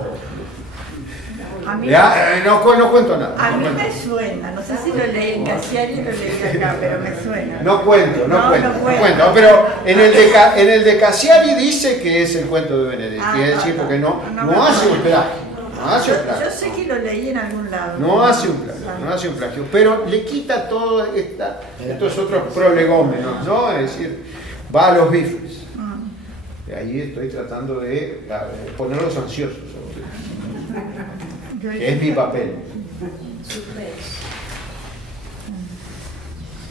A mí, no cuento nada. a mí me suena, no sé si lo leí en Cassiari o lo leí acá, pero me suena. No cuento. cuento. Pero en el de Cassiari dice que es el cuento de Benedetti, es decir, porque no hace un plagio. No hace un plagio. Yo sé que lo leí en algún lado. No hace un plagio, pero le quita todo estos otros prolegómenos, ¿no? Es decir, va a los bifes. Ahí estoy tratando de ponerlos ansiosos, que es mi papel.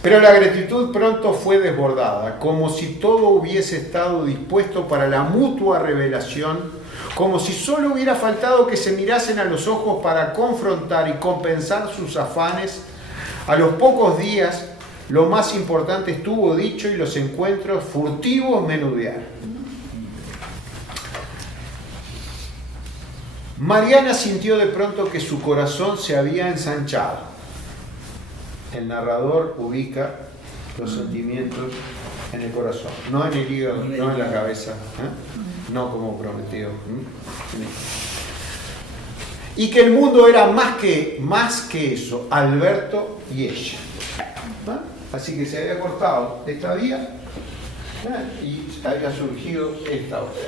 Pero la gratitud pronto fue desbordada, como si todo hubiese estado dispuesto para la mutua revelación, como si solo hubiera faltado que se mirasen a los ojos para confrontar y compensar sus afanes. A los pocos días, lo más importante estuvo dicho y los encuentros furtivos menudearon. Mariana sintió de pronto que su corazón se había ensanchado. El narrador ubica los sentimientos en el corazón, no en el hígado, no en la cabeza, no como prometido. Y que el mundo era más que eso, Alberto y ella. Así que se había cortado esta vía y había surgido esta otra.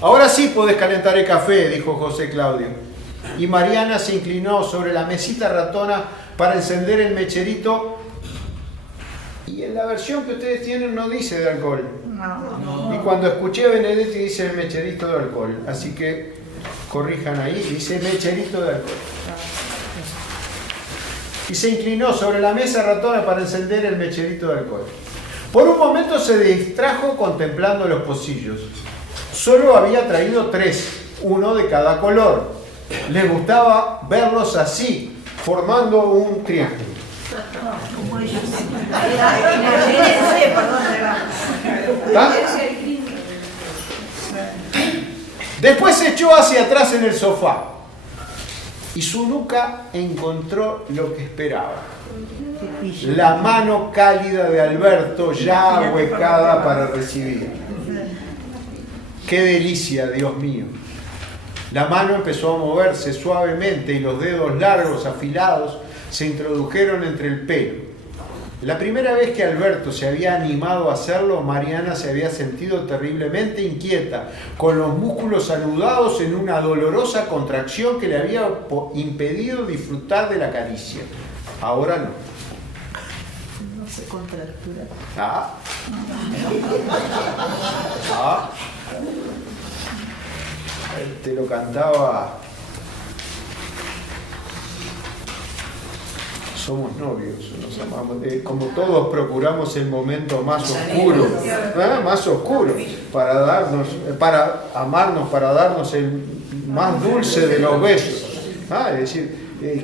Ahora sí podés calentar el café, dijo José Claudio. Y Mariana se inclinó sobre la mesita ratona para encender el mecherito. Y en la versión que ustedes tienen no dice de alcohol. No. Y cuando escuché a Benedetti dice el mecherito de alcohol. Así que corrijan ahí, dice mecherito de alcohol. Y se inclinó sobre la mesa ratona para encender el mecherito de alcohol. Por un momento se distrajo contemplando los pocillos. Solo había traído 3, uno de cada color. Les gustaba verlos así, formando un triángulo. Como ellos. Imagínense por dónde va. Después se echó hacia atrás en el sofá y su nuca encontró lo que esperaba. La mano cálida de Alberto ya ahuecada para recibir. ¡Qué delicia, Dios mío! La mano empezó a moverse suavemente y los dedos largos, afilados, se introdujeron entre el pelo. La primera vez que Alberto se había animado a hacerlo, Mariana se había sentido terriblemente inquieta, con los músculos anudados en una dolorosa contracción que le había impedido disfrutar de la caricia. Ahora no. No se contractura. Te lo cantaba somos novios, nos amamos. Como todos procuramos el momento más oscuro, más oscuro, para amarnos, para darnos el más dulce de los besos. Es decir,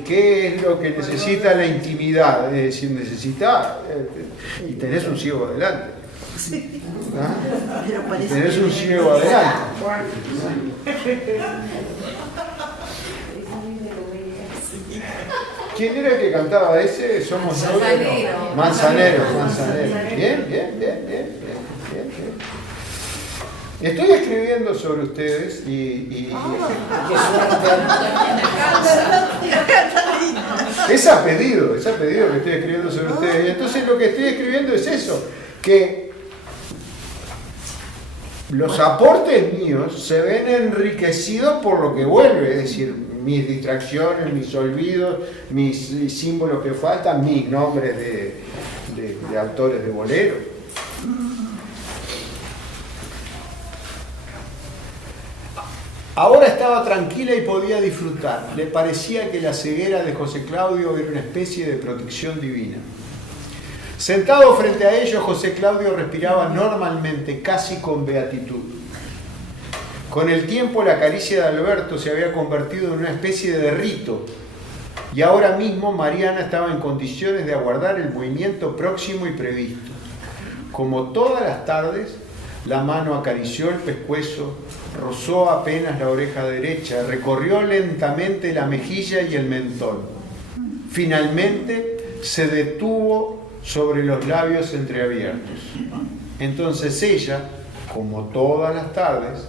¿qué es lo que necesita la intimidad? Es decir, y tenés un ciego adelante. Tenés un ciego adelante. ¿Quién era el que cantaba ese? Somos novios. Manzanero. Bien. Estoy escribiendo sobre ustedes y es a pedido que estoy escribiendo sobre ustedes. Y entonces lo que estoy escribiendo es eso, que los aportes míos se ven enriquecidos por lo que vuelve, es decir, mis distracciones, mis olvidos, mis símbolos que faltan, mis nombres de autores de boleros. Ahora estaba tranquila y podía disfrutar. Le parecía que la ceguera de José Claudio era una especie de protección divina. Sentado frente a ellos, José Claudio respiraba normalmente, casi con beatitud. Con el tiempo, la caricia de Alberto se había convertido en una especie de rito, y ahora mismo Mariana estaba en condiciones de aguardar el movimiento próximo y previsto. Como todas las tardes, la mano acarició el pescuezo, rozó apenas la oreja derecha, recorrió lentamente la mejilla y el mentón. Finalmente se detuvo sobre los labios entreabiertos. Entonces ella, como todas las tardes,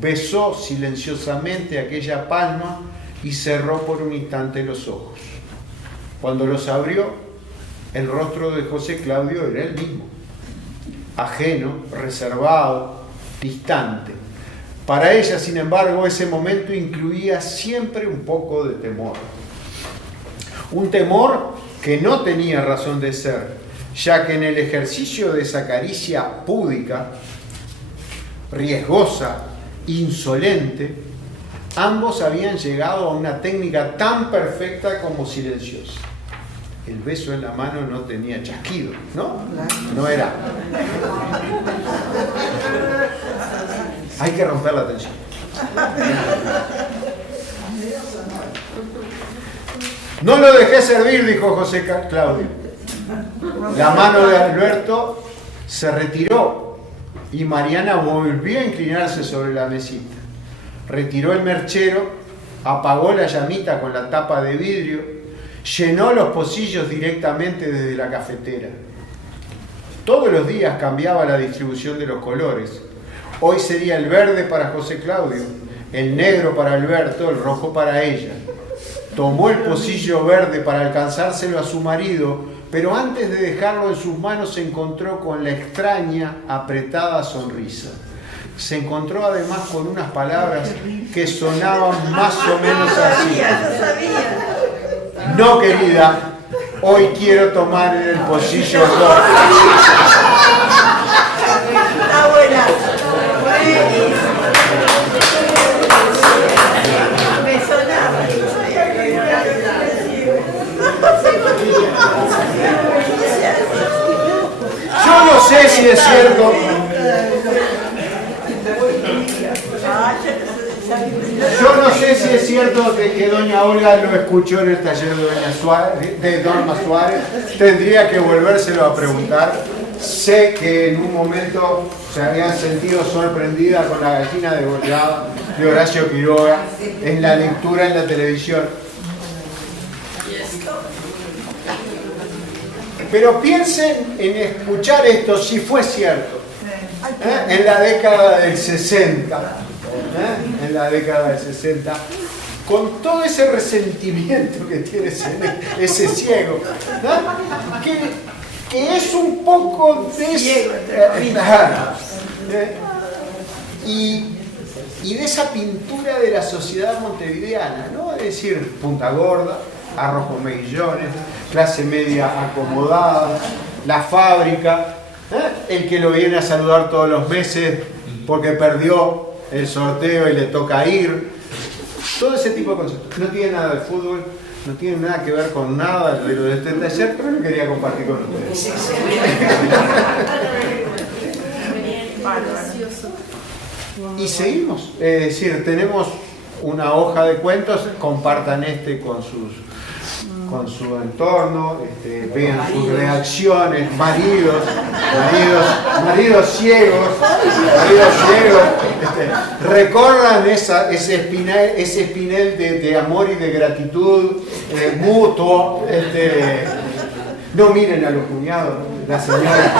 besó silenciosamente aquella palma y cerró por un instante los ojos. Cuando los abrió, el rostro de José Claudio era el mismo, ajeno, reservado, distante. Para ella, sin embargo, ese momento incluía siempre un poco de temor. Un temor que no tenía razón de ser, ya que en el ejercicio de esa caricia púdica, riesgosa, insolente, ambos habían llegado a una técnica tan perfecta como silenciosa. El beso en la mano no tenía chasquido, ¿no? No era. Hay que romper la tensión. No lo dejé servir, dijo José Claudio. La mano de Alberto se retiró y Mariana volvió a inclinarse sobre la mesita. Retiró el merchero, apagó la llamita con la tapa de vidrio, llenó los pocillos directamente desde la cafetera. Todos los días cambiaba la distribución de los colores. Hoy sería el verde para José Claudio, el negro para Alberto, el rojo para ella. Tomó el pocillo verde para alcanzárselo a su marido, pero antes de dejarlo en sus manos se encontró con la extraña, apretada sonrisa. Se encontró además con unas palabras que sonaban más o menos así. No, querida, hoy quiero tomar en el pocillo rojo. Está buena. Me sonaba. Yo no sé si es cierto. Yo no sé si es cierto que doña Olga lo escuchó en el taller de Norma Suárez. Tendría que volvérselo a preguntar. Sé que en un momento se habían sentido sorprendida con la gallina degollada de Horacio Quiroga en la lectura en la televisión. Pero piensen en escuchar esto si fue cierto. En la década del 60. En la década del 60, con todo ese resentimiento que tiene ese ciego, ¿no? que es un poco y de esa pintura de la sociedad montevideana, ¿no? Es decir, Punta Gorda, arroz con mejillones, clase media acomodada, la fábrica, el que lo viene a saludar todos los meses porque perdió el sorteo y le toca ir, todo ese tipo de conceptos. No tiene nada de fútbol, no tienen nada que ver con nada de lo de este taller, pero lo quería compartir con ustedes. Y seguimos, es decir, tenemos una hoja de cuentos, compartan este con su entorno, vean sus reacciones, maridos ciegos, recorran ese espinel de amor y de gratitud mutuo, no miren a los cuñados, la señora.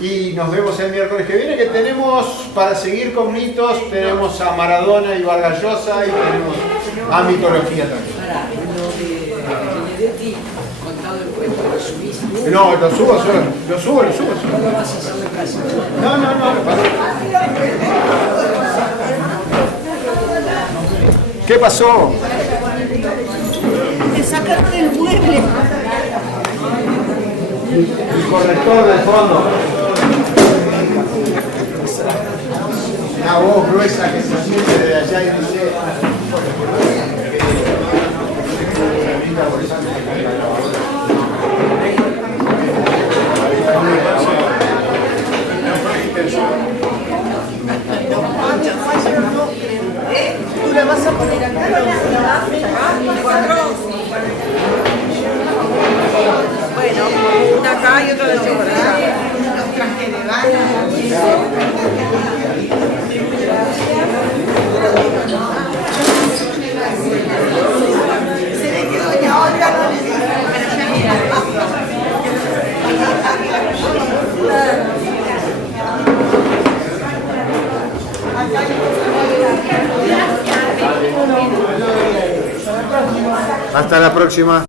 Y nos vemos el miércoles que viene, que tenemos, para seguir con mitos, tenemos a Maradona y Vargas Llosa y tenemos a mitología también. Benedetti, contado el cuento, lo subiste. No, lo subo solo. No lo vas a hacer caso. No. ¿Qué pasó? Te sacaron el mueble. El corrector del fondo. Una voz gruesa que se siente de allá y dice... ¿Tú la vas a poner acá? Bueno, una acá y otra de chocolate. Los trajes de baño. Se ve que doña Olga no le dijo. Hasta la próxima.